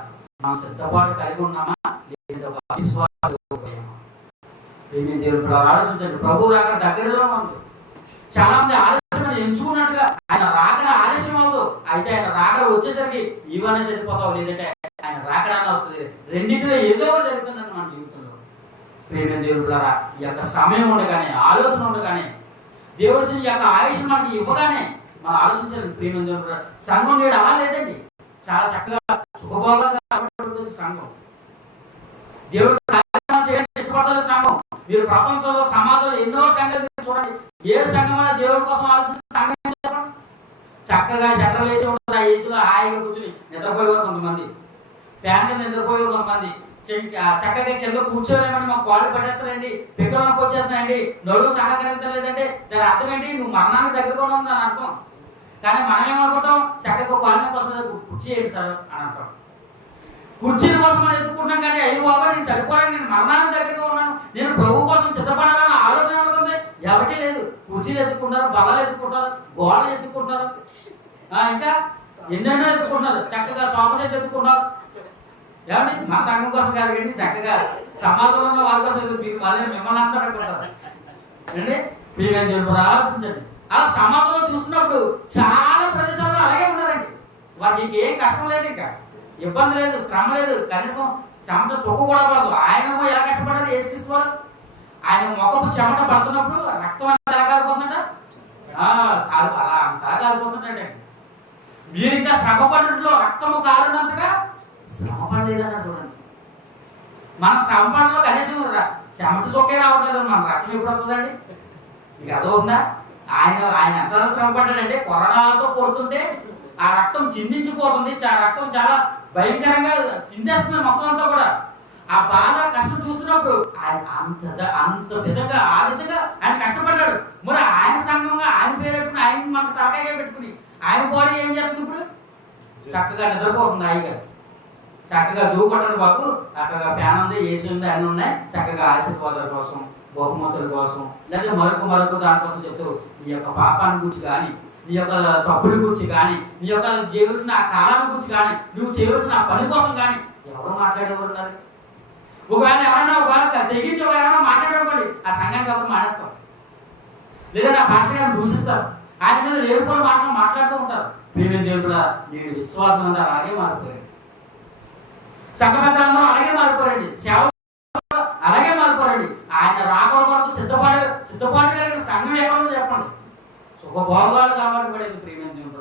మనం సిద్ధపాటు కలిగి ఉన్నామా లేదా ప్రియమైన దేవులారా? ఆలోచించండి. ప్రభు రాకడ దగ్గరలో ఉంది. చాలా మంది ఆలస్యం ఎంచుకున్నట్టుగా ఆయన రాకడ ఆలస్యం అవ్వదు. అయితే ఆయన రాకడ వచ్చేసరికి ఇవన్నీ చనిపోతావు, లేదంటే ఆయన రాకడ వస్తుంది. రెండింటిలో ఏదో జరుగుతుందని మన జీవితంలో. ప్రియమైన దేవులారా, ఈ యొక్క సమయం ఉండగానే, ఆలోచన ఉండగానే, దేవుడు ఈ యొక్క ఆయుష్ మనకి ఇవ్వగానే మనం ఆలోచించాలి. ప్రియమైన దేవులారా, సంఘం నేడు అలా లేదండి. చాలా చక్కగా శుభభోగంగా సంఘం. దేవుడు చేయడానికి ఇష్టపడాలి సంఘం. మీరు ప్రపంచంలో సమాజంలో ఎన్నో సంఘాలు చూడండి. ఏ సంఘం అయినా దేవుడి కోసం ఆలోచించి సంఘం చెప్పండి. చక్కగా జట్టలు వేసి ఉంటుంది, ఆ ఏసులో హాయిగా కూర్చుని నిద్రపోయేవారు కొంతమంది, ఫ్యాన్ కింద నిద్రపోయేవారు కొంతమంది, చక్కగా కింద కూర్చోలేమని మాకు కాళ్ళు పట్టేస్తారండి, పెట్రోల్ నొప్పి వచ్చేస్తున్నాయండి, నడువు సహకరించలేదంటే దాని అర్థం ఏంటి? నువ్వు మరణానికి దగ్గరగా ఉన్నావు దాని అర్థం. కానీ మనం ఏమనుకుంటాం? చక్కగా కాళ్ళు నొప్పి వస్తుంది, కుర్చీ ఏంటి సార్ అని అంటాం. కుర్చీల కోసం మనం ఎత్తుకుంటున్నాం. కానీ అయ్యి బాబా నేను సరిపోయాను, నేను మరణానికి దగ్గరగా ఉన్నాను, నేను ప్రభు కోసం సిద్ధపడాలన్న ఆలోచన ఉంటుంది. ఎవరికీ లేదు. కుర్చీలు ఎత్తుకుంటారు, బలాలు ఎత్తుకుంటారు, గోడలు ఎత్తుకుంటారు, ఇంకా ఎన్నెన్నో ఎత్తుకుంటారు. చక్కగా సోఫా సెట్ ఎత్తుకుంటారు. ఏమండి మన సంఘం కోసం కాదు కానీ చక్కగా సమాజంలో ఉన్న వాళ్ళ కోసం మీరు వాళ్ళే మిమ్మల్ని అంతా అనుకుంటారు అండి. ప్రియమైన దేవుడు ఆలోచించండి. అలా సమాజంలో చూస్తున్నప్పుడు చాలా ప్రదేశాల్లో అలాగే ఉన్నారండి. వారికి ఇంకేం కష్టం లేదు, ఇంకా ఇబ్బంది లేదు, శ్రమ లేదు, కనీసం చెమట చొక్కు కూడా పడదు. ఆయనేమో ఎలా కష్టపడారు? యేసుక్రీస్తు వారు ఆయన మొఖపు చెమట పడుతున్నప్పుడు రక్తం అంతా ఎలా కాలిపోతుందట, అలా అంతా కాలిపోతుందండి. మీరు ఇంకా శ్రమ పడినట్లో రక్తము కారునంతగా శ్రమ పడలేదన్న చూడండి. మన శ్రమ పడలో కనీసం చెమట చొక్కే రావట్లేదు, మన రక్తం ఎప్పుడు వస్తుందండి? మీకు అర్థమవుతుందా? ఆయన ఎంత శ్రమ పడ్డాడంటే కొరడాలతో కొడుతుంటే ఆ రక్తం చిందించిపోతుంది. రక్తం చాలా భయంకరంగా చిందేస్తుంది మొత్తం అంతా కూడా. ఆ బాధ కష్టం చూస్తున్నప్పుడు ఆయన అంత విధంగా ఆ విధంగా ఆయన కష్టపడ్డాడు. మరి ఆయన సంఘంగా ఆయన పేరు పెట్టుకుని ఆయన మనకు తలకాయగా పెట్టుకుని ఆయన బాడీ ఏం చేస్తుంది ఇప్పుడు? చక్కగా నిద్రపోతుంది. హాయిగా చక్కగా జూ కొట్టండి బాబు, చక్కగా ఫ్యాన్ ఉంది, ఏసీ ఉంది, అన్నీ ఉన్నాయి. చక్కగా ఆశీర్వాదాల కోసం, బహుమతుల కోసం, లేదా మరొక దానికోసం చెప్తారు. నీ యొక్క పాపాన్ని గురించి కానీ, నీ యొక్క తప్పుల గురించి కానీ, నీ యొక్క చేయవలసిన ఆ కాలాన్ని గురించి కానీ, నువ్వు చేయవలసిన ఆ పని కోసం కానీ ఎవరు మాట్లాడేవారు ఉన్నారు? ఒకవేళ ఎవరైనా తెగించి ఎవరైనా మాట్లాడేవాడి ఆ సంఘానికి ఎవరు మాట్లాడతారు, లేదంటే ఆ భాష గారిని దూషిస్తారు, ఆయన మీద లేకపోయిన మాటలు మాట్లాడుతూ ఉంటారు. ప్రియమైన దేవుడు, నేను విశ్వాసం అంతా అలాగే మారిపోయాడు. సంఘమిత్రులందరూ అలాగే మారిపోరండి, సేవ అలాగే మారిపోరండి. ఆయన రాకడ వరకు సిద్ధపాటు కలిగిన సంఘం ఎక్కడో చెప్పండి. సుఖభోగాలకు అలవాటు పడేది ప్రియమైన దేవుడు.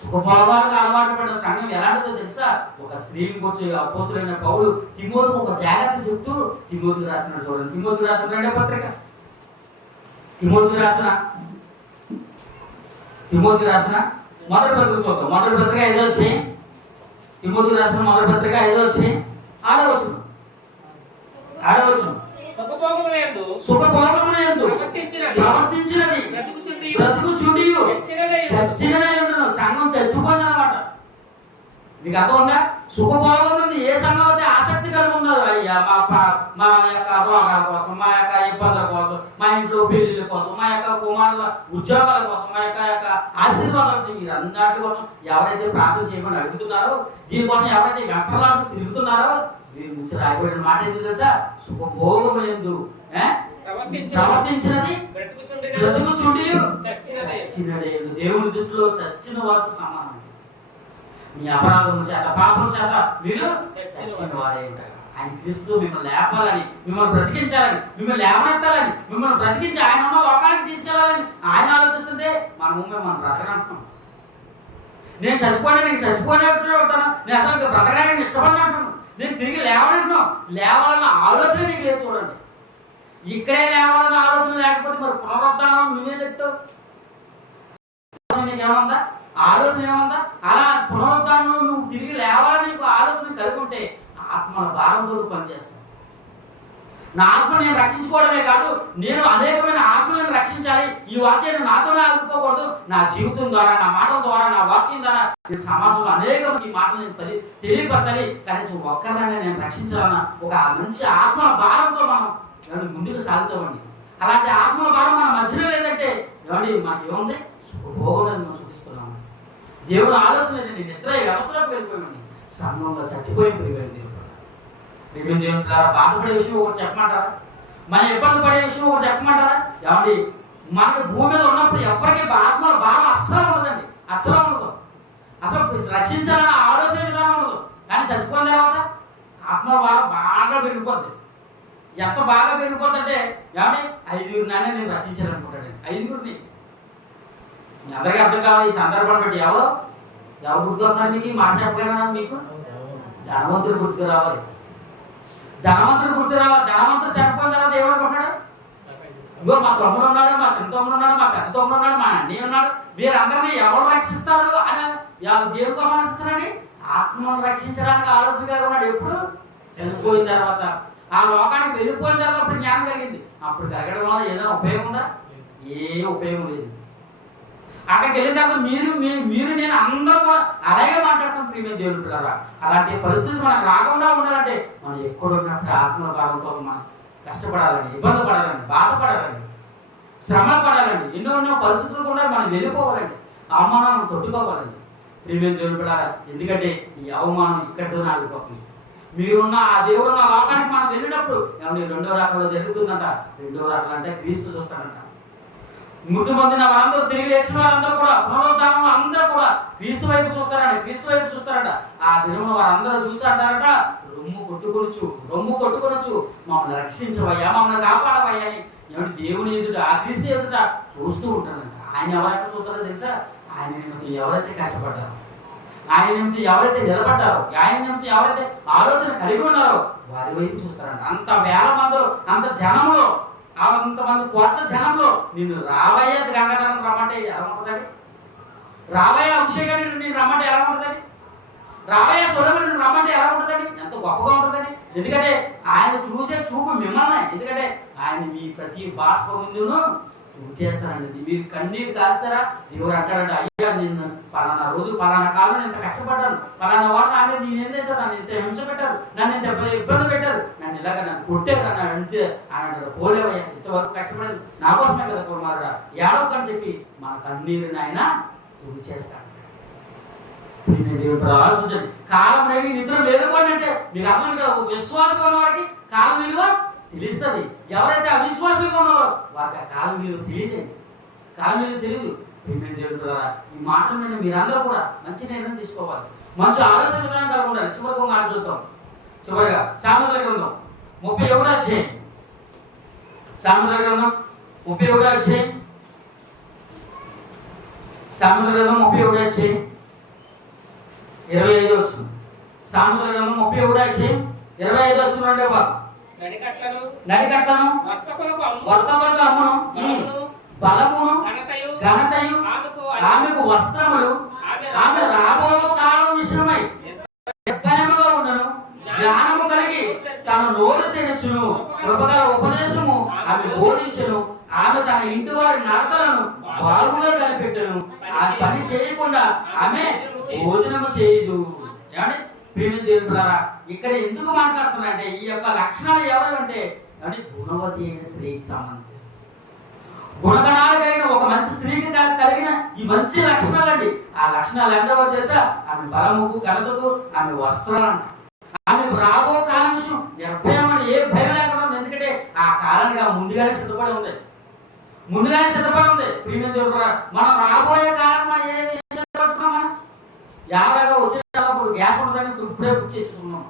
సుఖభోగాలకు అలవాటు పడిన సంఘం ఎలాంటిదో తెలుసా? ఒక స్త్రీని వచ్చి అపోస్తులైన పౌలు తిమోతికి ఒక జాగ్రత్త చెప్తూ తిమోతికి రాస్తున్నాడు. చూడండి, తిమోతికి రాసిన రెండో పత్రిక, తిమోతికి రాసిన మొదటి పత్రిక చూద్దాం. మొదటి పత్రిక 5వ అధ్యాయం, తిమోతికి రాసిన మొదటి పత్రిక 5వ అధ్యాయం 6వ వచనం. సుఖభోగములందు ప్రవర్తించినది బ్రతుకుచుండియు చచ్చినదై ఉండును. సంఘం చచ్చిపోయింది అన్నమాట. మీకు అర్థం? సుఖభోగం నుండి ఏ సంఘం అయితే ఆసక్తి కలిగి ఉన్నారు, అయ్యా మా యొక్క రోగాల కోసం, మా యొక్క ఇబ్బందుల కోసం, మా ఇంట్లో పెళ్లిళ్ళ కోసం, మా యొక్క కుమారుల ఉద్యోగాల కోసం, మా యొక్క ఆశీర్వాదాలు, మీరు అన్నిటి కోసం ఎవరైతే ప్రార్థన చేయమని అడుగుతున్నారో, దీనికోసం ఎవరైతే వెంటలాడుతూ తిరుగుతున్నారో, మీరు ముచ్చి రాయబడిన మాట ఏంటి తెలుసా? సుఖభోగములందు ప్రవర్తించినది బ్రతుకుచుండియు చచ్చినదే. దేవుని దృష్టిలో చచ్చిన వారికి సమానం. మీ అపరాధం చేత, పాపం చేత మీరు చచ్చిన వారే ఉంటారు. ఆయన క్రీస్తు మిమ్మల్ని లేపాలని, మిమ్మల్ని బ్రతికించాలని, మిమ్మల్ని లేవనెత్తాలని, మిమ్మల్ని బ్రతికించి ఆయన ఉన్న లోకానికి తీసుకెళ్లాలని ఆయన ఆలోచిస్తుంటే మనం బ్రతకనంటున్నాం. నేను చచ్చిపోయినా నేను చచ్చిపోయినట్టు ఉంటాను, నేను అసలు బ్రతకడానికి ఇష్టపడినట్టున్నాను, నేను తిరిగి లేవనంటున్నాను. లేవాలన్న ఆలోచన నీకు లేదు. చూడండి, ఇక్కడే లేవాలన్న ఆలోచన లేకపోతే మరి పునరుద్ధానం నువ్వే లేస్తావు. నీకు ఏమన్నా ఆలోచన ఏమన్నా? అలా పునరుద్ధానం నువ్వు తిరిగి లేవాలని నీకు ఆలోచన కలిగి ఉంటే ఆత్మల భారంతో పనిచేస్తావు. నా ఆత్మ నేను రక్షించుకోవడమే కాదు, నేను అనేకమైన ఆత్మలను రక్షించాలి. ఈ వాక్యాన్ని నాతోనే ఆగిపోకూడదు. నా జీవితం ద్వారా, నా మాటల ద్వారా, నా వాక్యం ద్వారా నేను సమాజంలో అనేక ఈ మాటలు నేను తెలియపరచాలి. కనీసం ఒక్కరినైనా నేను రక్షించాలన్న ఒక మంచి ఆత్మల భారంతో మనం ముందుకు సాగుతామండి. అలాంటి ఆత్మల భారం మన మధ్యలో లేదంటే ఏమండి మనకి ఏముంది? సుఖభోగం మనం చూపిస్తున్నాము. దేవుడు ఆలోచన లేదండి, నిద్ర వ్యవస్థలోకి వెళ్ళిపోయామండి, సంఘంలో చచ్చిపోయి ప్రియమైన దేవుడు. ప్రియమైన దేవుడు ద్వారా బాధపడే విషయం ఒకటి చెప్పమంటారా? మన ఇబ్బంది పడే విషయం ఒకటి చెప్పమంటారా? ఏమండి మనకి భూమి మీద ఉన్నప్పుడు ఎవరికి ఆత్మల భారం అస్సలు ఉండదండి, అస్సలు ఉండదు. అసలు రక్షించాలన్న ఆలోచన విధానం ఉండదు. కానీ చచ్చిపోయిన తర్వాత ఆత్మల భారం బాగా పెరిగిపోద్ది. ఎంత బాగా పెరిగిపోతుందంటే ఏమండి 5గురిని నేను రక్షించాలనుకుంటాడండి. 5గురిని మీ అందరికీ అర్థం కావాలి. ఈ సందర్భాన్ని బట్టి ఎవరు గుర్తున్నారు? మీకు మాట చెప్పగలనా? మీకు ధనవంతుడు గుర్తుకు రావాలి. ధనవంతుడు చనిపోయిన తర్వాత ఏమనుకుంటున్నాడు? ఇగో మా తమ్ముడు ఉన్నాడు, మా చిన్న తమ్ముడు ఉన్నాడు, మా పెద్ద తమ్ముడు ఉన్నాడు, మా అన్నయ్య ఉన్నాడు, వీరందరినీ ఎవరు రక్షిస్తారు అని దేవుని కోసం ఆలోచిస్తున్నాడు. ఆత్మను రక్షించడానికి ఆలోచన కలిగి ఉన్నాడు. ఎప్పుడు? చనిపోయిన తర్వాత, ఆ లోకానికి వెళ్ళిపోయిన తర్వాత అప్పుడు జ్ఞానం కలిగింది. అప్పుడు కలగడం వల్ల ఏదైనా ఉపయోగం ఉందా? ఏ ఉపయోగం లేదు. అక్కడికి వెళ్ళిన తర్వాత మీరు నేను అందరూ కూడా అలాగే మాట్లాడతాం. ప్రియమైన దేవుని పిల్లరా, అలాంటి పరిస్థితి మనకు రాకుండా ఉండాలంటే మనం ఎక్కడ ఉన్నప్పుడు ఆత్మ భావం కోసం మనం కష్టపడాలండి, ఇబ్బంది పడాలండి, బాధపడాలండి, శ్రమ పడాలండి. ఎన్నో పరిస్థితులు కూడా మనం వెళ్ళిపోవాలండి, అవమానాలను తొట్టుకోవాలండి. ప్రియమైన దేవుని పిల్లరా, ఎందుకంటే ఈ అవమానం ఇక్కడితో ఆగిపోతుంది. మీరున్న ఆ దేవుడున్న లోకానికి మనం వెళ్ళినప్పుడు ఏమంటే 2వ రాకడలో జరుగుతుందంట. 2వ రాకడ అంటే క్రీస్తు చూస్తాడంట. మృతి పొందిన వారందరూ, తిరిగి లేచిన వారందరూ కూడా, పునరుద్ధానంలో అందరూ కూడా క్రీస్తు వైపు చూస్తారంట. ఆ దినంలో వారందరూ చూసి అంటారట, రొమ్ము కొట్టుకొనొచ్చు మమ్మల్ని రక్షించవయ్యా, మమ్మల్ని కాపాడవయ్యా అని ఏమిటి దేవుని ఎదుట, ఆ క్రీస్తు ఎదుట చూస్తూ ఉంటానంట. ఆయన ఎవరైతే చూస్తారో తెలుసా? ఆయన నిమిత్తం ఎవరైతే కష్టపడ్డారో, ఆయన నిమిత్తం ఎవరైతే నిలబడ్డారో, ఆయన నిమిత్తం ఎవరైతే ఆలోచన కలిగి ఉన్నారో వారి వైపు చూస్తారంట. అంత వేల మందిలో, అంత జనంలో, అంతమంది కోట్ల జనంలో నిన్ను రావయ్య గంగాధరం రమ్మంటే ఎలా ఉంటుందండి? రావయ్య అభిషేకాన్ని నేను రమ్మంటే ఎలా ఉంటుందండి? రావయ్య సొలొమోను నిన్ను రమ్మంటే ఎలా ఉంటుందండి? ఎంత గొప్పగా ఉంటుందండి. ఎందుకంటే ఆయన చూసే చూపు మిమ్మల్ని, ఎందుకంటే ఆయన మీ ప్రతి బాష్ప ముందును చేస్తానండి. మీరు కన్నీరు కాల్చారా? దేవుడు అంటాడంటే, అయ్యా నేను పలానా రోజు పలానా కాలం ఇంత కష్టపడ్డాను, పలానా వాడు ఆయన నేను ఏం చేశాను, నన్ను ఇంత హింస పెట్టారు, నన్ను ఇంత ఇబ్బంది పెట్టారు, నన్ను ఇలాగ నన్ను కొట్టారు అన్నాడు. అంతే ఆయన పోలేవయ్యా, ఇంతవరకు కష్టపడేది నా కోసమే కదా కుమారుడా, ఏడవకని చెప్పి మన కన్నీరుని ఆయన తుడి చేస్తాడు. దేవుడు ఆలోచించండి. కాలం రేగి నిద్ర లేదుకోండి అంటే మీకు అర్థం కదా. ఒక విశ్వాసం ఉన్న వాడికి కాలం విలువ తెలుస్తుంది. ఎవరైతే అవిశ్వాసంగా ఉన్నారో వారికి ఆ కాలం విలువ తెలియదండి. కాలం విలువ తెలియదు. దేవుడు ఈ మాటల మీద మీరందరూ కూడా మంచి నిర్ణయం తీసుకోవాలి, మంచి ఆలోచన విధానం కలిగి ఉండాలి. చివరికి మాట చూద్దాం. చివరిగా సామెతల గ్రంథం 31వ అధ్యాయం, సామెతల గ్రంథం 31వ అధ్యాయం, సామెతల గ్రంథం 31వ అధ్యాయం 25వ వచనం. సామెతల గ్రంథం 31వ అధ్యాయం 25వ వచనం అంటే నడికట్లను వర్తకులకు అమ్మును, బలమును ఘనతయు ఆమెకు వస్త్రములు, ఆమె రాబో కాలం విషయమై నిర్భయముగా ఉండను, జ్ఞానము కలిగి తన నోరు తెరచును, కృపగల ఉపదేశము ఆమె బోధించును, ఆమె తన ఇంటి వారి నడకలను బాగుగా కనిపెట్టను, ఆ పని చేయకుండా ఆమె భోజనము చేయదు. ఏమంటే ప్రియమైన దేవులారా, ఇక్కడ ఎందుకు మాట్లాడుతున్నారంటే ఈ యొక్క లక్షణాలు ఎవరు అంటే గుణవతి అయిన స్త్రీకి సంబంధించి గుణగణాలు కలిగిన ఒక మంచి స్త్రీకి కలిగిన ఈ మంచి లక్షణాలు అండి. ఆ లక్షణాలు ఎంతవో తెలుసా? ఆమె బలముకు ఘనతకు ఆమె వస్త్రాలు అంట. ఆమె రాబో కాలం విషయం నిర్భయం అని ఏ భయం లేకుండా ఉంది. ఎందుకంటే ఆ కాలానికి ముందుగానే సిద్ధపడి ఉంది, ముందుగానే సిద్ధపడి ఉంది. ప్రియమైన దేవులారా, మనం రాబోయే కాలం ఏది సిద్ధపడుతున్నాం? మనం యావగా వచ్చేటప్పుడు గ్యాస్ ఉంటుందని ఇప్పుడే బుక్ చేసుకున్నాం.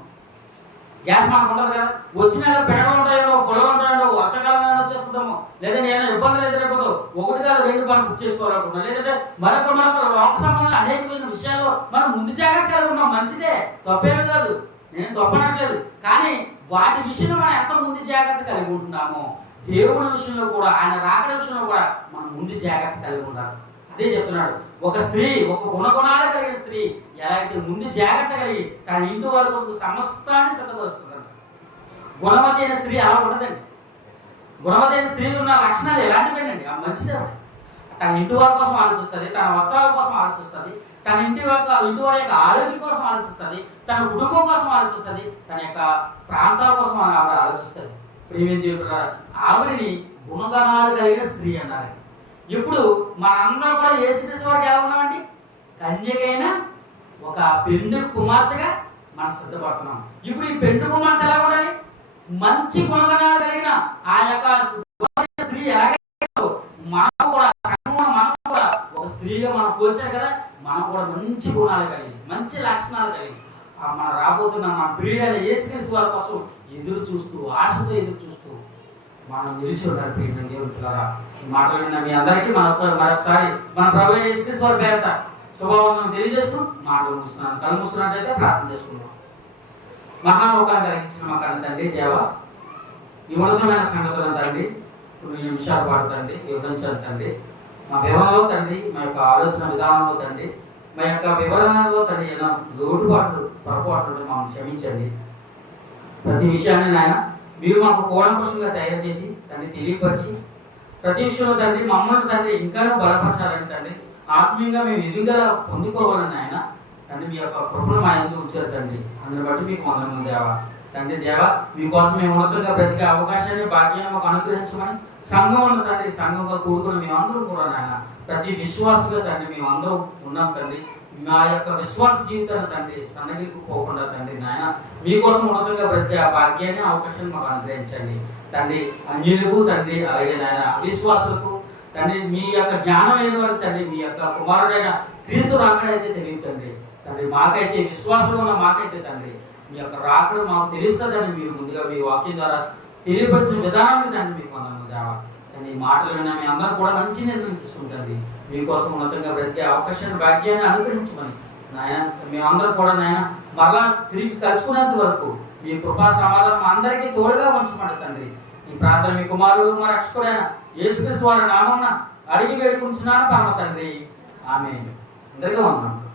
గ్యాస్ మనకు ఉండదు కదా. వచ్చిన పెడలు ఉంటాయో, పొలం ఉంటాయో, వర్షాకాలం వచ్చేస్తుంటాము, లేదంటే ఏమైనా ఇబ్బందులు ఎదురైపోదు, ఒకటి కాదు 2 పనులు బుక్ చేసుకోవాలనుకున్నాం, లేదంటే మరొక లోక సంబంధం అనేకమైన విషయాల్లో మనం ముందు జాగ్రత్త కలిగి ఉన్నాం. మంచిదే, తప్పేమి కాదు, నేను తప్పనట్లేదు. కానీ వాటి విషయంలో మనం ఎంత ముందు జాగ్రత్త కలిగి ఉంటున్నామో దేవుని విషయంలో కూడా, ఆయన రాకడ విషయంలో కూడా మనం ముందు జాగ్రత్త కలిగి ఉండాలి. అదే చెప్తున్నాడు. ఒక స్త్రీ, ఒక గుణగుణాలు కలిగిన స్త్రీ ఎలా అయితే ముందు జాగ్రత్త కలిగి తన ఇంటి వరకు సమస్తాన్ని సిద్ధపరుస్తుందంట. గుణవతి అయిన స్త్రీ అలా ఉండదండి. గుణవతి అయిన స్త్రీ ఉన్న లక్షణాలు ఎలాంటివేనండి? ఆ మంచిదే. తన ఇంటి వారి కోసం ఆలోచిస్తుంది, తన వస్త్రాల కోసం ఆలోచిస్తుంది, తన ఇంటి వారి యొక్క ఆరోగ్యం కోసం ఆలోచిస్తుంది, తన కుటుంబం కోసం ఆలోచిస్తుంది, తన యొక్క ప్రాంతాల కోసం ఆవిడ ఆలోచిస్తుంది. ప్రియమైన దేవుడు, ఆవిడని గుణగణాలు కలిగిన స్త్రీ అన్నారు. ఇప్పుడు మనందరం కూడా యేసుక్రీస్తు వారికి ఎలా ఉన్నామండి? కన్యకైన ఒక పెండు కుమార్తెగా మనం సిద్ధపడుతున్నాం. ఇప్పుడు ఈ పెండు కుమార్తె ఎలా ఉండాలి? మంచి గుణగణాలు కలిగిన ఆ యొక్క స్త్రీ ఎలాగైతే మనం కూడా ఒక స్త్రీగా మనం పోల్చారు కదా, మనం కూడా మంచి గుణాలు కలిగి, మంచి లక్షణాలు కలిగి మన రాబోతున్న మన ప్రియుడైన యేసుక్రీస్తు వారి కోసం ఎదురు చూస్తూ, ఆశతో ఎదురు చూస్తూ మనం నిలిచి ఉంటారు. ప్రియమైన దేవుని పిల్లరా, ఈ మాటలు విన్న మీ అందరికీ మరొకసారి మన ప్రభువైన యేసుక్రీస్తు వారి పేరట శుభవందనం తెలియజేస్తూ మాటలు ముస్తున్నాను. కళ్ళు ముస్తున్నట్లయితే ప్రార్థన చేసుకున్నాం. మహాలోకాన్ని కలిగించిన మా కన్న తండ్రి, దేవ, ఈ ఉన్నతమైన సంగతులను తండ్రి కొన్ని నిమిషాల పాటు తండ్రి వివరించాలి తండ్రి. మా వివరణలో తండ్రి, మా యొక్క ఆలోచన విధానంలో తండ్రి, మా యొక్క వివరణలో తండ్రి ఏదో లోటుపాట్లు పొరపాట్లు మమ్మల్ని క్షమించండి. ప్రతి విషయాన్ని నాయన మీరు మాకు కూలంకషంగా తయారు చేసి తండ్రి తెలియపరిచి ప్రతి విషయంలో తండ్రి మమ్మల్ని తండ్రి ఇంకా బలపరచాలని తండ్రి, ఆత్మీయంగా మేము ఎదుగుదల పొందుకోవాలని ఆయన తండ్రి మీ యొక్క కృపను మా ఎందుకు ఉంచారు తండ్రి. అందుని బట్టి మీకు వందనములు దేవా. తండ్రి దేవా, మీకోసం మేము ఉన్నతంగా బ్రతికే అవకాశాన్ని, భాగ్యాన్ని మాకు అనుగ్రహించమని సంఘంలో తండ్రి, సంఘంగా కూడుకుని మేమందరం కూడా నాయన ప్రతి విశ్వాసగా తండ్రి మేమందరం ఉన్నాం తండ్రి. మా యొక్క విశ్వాస జీవితాన్ని తండ్రి సన్నగిరికి పోకుండా తండ్రి నాయన మీకోసం ఉన్నతంగా బ్రతికే ఆ భాగ్యాన్ని, అవకాశాన్ని మాకు అనుగ్రహించండి తండ్రి. అన్యులకు తండ్రి, అలాగే నాయన అవిశ్వాసులకు తండ్రి మీ యొక్క జ్ఞానం అయిన వారు తండ్రి, మీ యొక్క కుమారుడైన క్రీస్తు రాకడైతే తెలియదు తండ్రి. తండ్రి మాకైతే విశ్వాసంలో ఉన్న మాకైతే తండ్రి మీ యొక్క రాకడు మాకు తెలుస్తుందని మీరు ముందుగా మీ వాక్యం ద్వారా తెలియపరిచిన విధానం దాన్ని మీకు వందనములు దేవా. ఈ మాటలు విన్నా మీ అందరూ కూడా మంచి నిర్ణయం తీసుకుంటుంది. మీకోసం ఉన్నతంగా బ్రతికే అవకాశాన్ని భాగ్యాన్ని అనుగ్రహించమని నాయన మేమందరూ కూడా నాయన మరలా తిరిగి కలుసుకునేంత వరకు మీ కృపా సమాధానం అందరికీ తోడుగా ఉంచమంట తండ్రి. ఈ ప్రార్థన మీ కుమారుడు మా రక్షకుడైన యేసుక్రీస్తు వారి నామమున అడిగి వేడుకుంటున్నాను పరమ తండ్రి. ఆమేన్. అందరికీ వందనాలు.